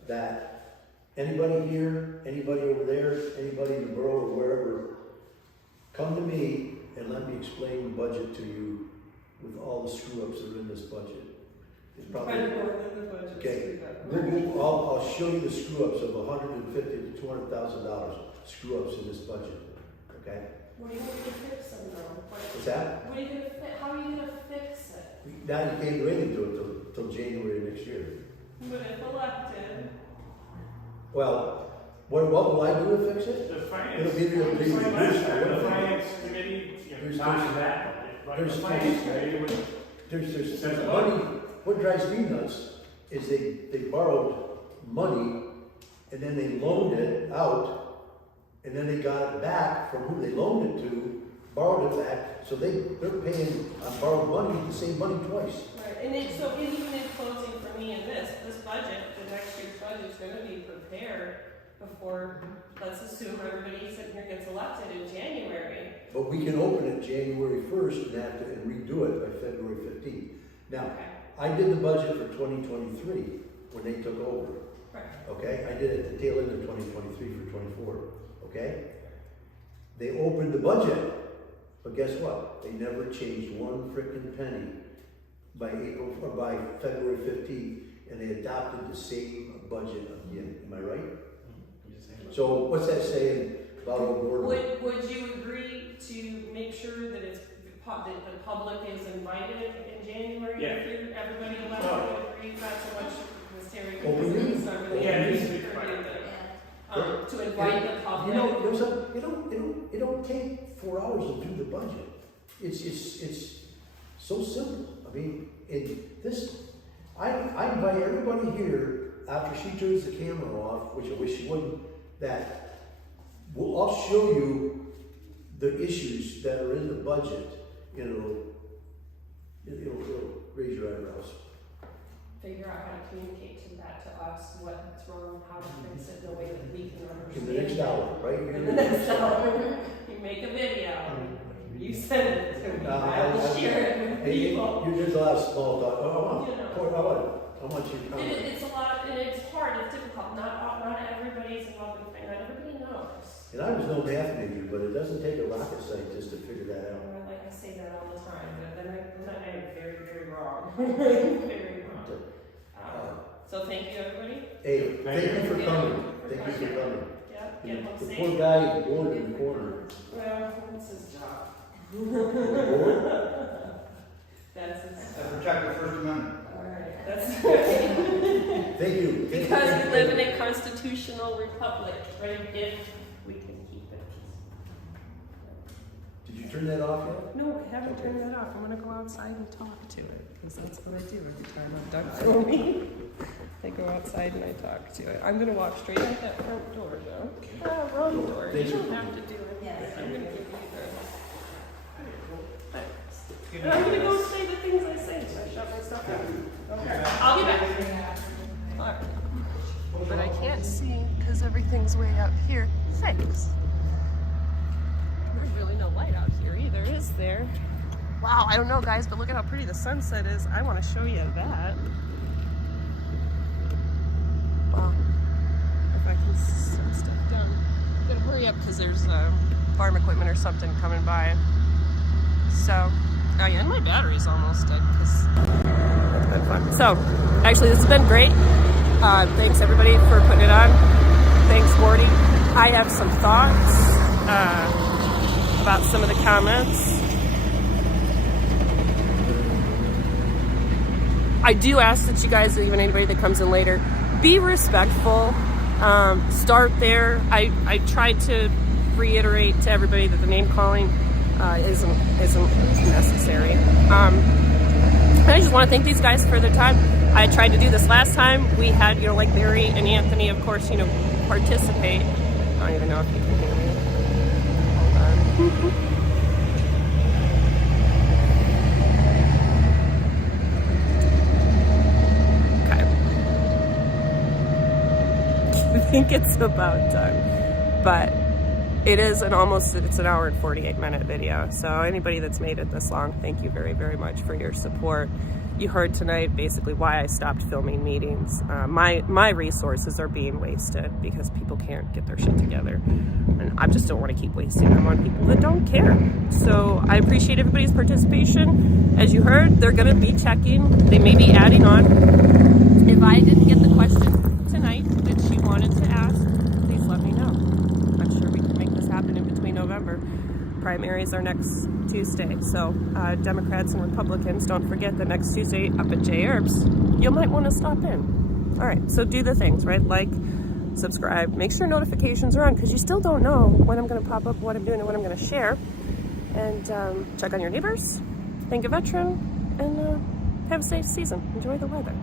that anybody here, anybody over there, anybody in the borough or wherever, come to me and let me explain the budget to you with all the screw-ups that are in this budget. It's probably, More than the budget. Okay. I'll show you the screw-ups of $150,000 to $200,000 screw-ups in this budget, okay? What are you going to fix them though? What's that? What are you going to fix? How are you going to fix it? Now you can't do anything to it till January next year. But if elected, Well, what will I do to fix it? The finance, It'll give you a big it's like last time, the boost. finance committee, There's- not that, but the there's- finance committee would There's Says money, what drives me nuts is they borrowed money and then they loaned it out and then they got it back from who they loaned it to, borrowed it back, so they're paying on borrowed money the same money twice. right, and even in closing for me in this budget, the next year's budget is gonna be prepared before, let's assume everybody sitting here gets elected in January. But we can open it January 1st and redo it by February 15th. Now, Okay, I did the budget for 2023 when they took over. right. Okay, I did it at the tail end of 2023 for 24, okay? They opened the budget, but guess what? They never changed one frickin' penny by February 15th, and they adopted the same budget again, am I right? So what's that saying? about on board. Would you agree to make sure that it's, that the public is invited in January? Yeah. If everybody elected to agree, not so much Ms. Terry, Open because it's not really. Yeah, it needs to be easy for quiet. you Yeah. to invite the public. You know, it don't take 4 hours to do the budget. It's so simple. I mean, I invite everybody here after she turns the camera off, which I wish she wouldn't, that I'll show you the issues that are in the budget. It'll raise your eyebrows. Figure out how to communicate to us what's wrong, how to fix it in a way that we can In understand. the next hour, right? In the next hour, you make a video, you send it to me, I will share it with Hey, people. there's a lot of small talk. You know. I want you to comment. It's a lot, and it's hard, it's difficult, not everybody's involved in it, not everybody knows. And I was no math major, but it doesn't take a rocket scientist to figure that out. Like I say that all the time, but then I am very, very wrong. Very wrong. So thank you, everybody. Hey, thank you for coming. Thank you for coming. Yeah, get home The safe. poor guy bored in the corner. Well, that's his job. Bored? That's his. Protect the First Amendment. Alright, that's. Thank you. Because we live in a constitutional republic, right? If we can keep it. Did you turn that off yet? No, I haven't turned that off. I'm gonna go outside and talk to it, because that's what I do every time I'm done filming. I go outside and I talk to it. I'm gonna walk straight out that front door, though. Ah, wrong door. You don't have to do it. Yes. I'm gonna give you the. Thanks. And I'm gonna go say the things I say, so I shut myself out. Okay, I'll be back. Alright. But I can't see because everything's way up here. Thanks. There's really no light out here either, is there? Wow, I don't know, guys, but look at how pretty the sunset is. I want to show you that. Wow. If I can set stuff down. I'm gonna hurry up because there's farm equipment or something coming by. So, oh yeah, and my battery's almost dead because that's been fun. So, actually, this has been great. Thanks everybody for putting it on. Thanks, Gordy. I have some thoughts about some of the comments. I do ask that you guys, even anybody that comes in later, be respectful. Start there. I tried to reiterate to everybody that the name calling isn't necessary. And I just want to thank these guys for their time. I tried to do this last time. We had, like Barry and Anthony, of course, participate. I don't even know if you can hear me. Hold on. I think it's about done, but it's an hour and 48-minute video. So anybody that's made it this long, thank you very, very much for your support. You heard tonight basically why I stopped filming meetings. My resources are being wasted because people can't get their shit together. And I just don't want to keep wasting them on people that don't care. So I appreciate everybody's participation. As you heard, they're gonna be checking. They may be adding on. If I didn't get the question tonight that you wanted to ask, please let me know. I'm sure we can make this happen in between November. Primaries are next Tuesday, so Democrats and Republicans, don't forget the next Tuesday up at J. Herbs. You might want to stop in. All right, so do the things, right? Like, subscribe, make sure notifications are on, because you still don't know when I'm going to pop up, what I'm doing, and what I'm going to share. And check on your neighbors, thank a veteran, and have a safe season. Enjoy the weather.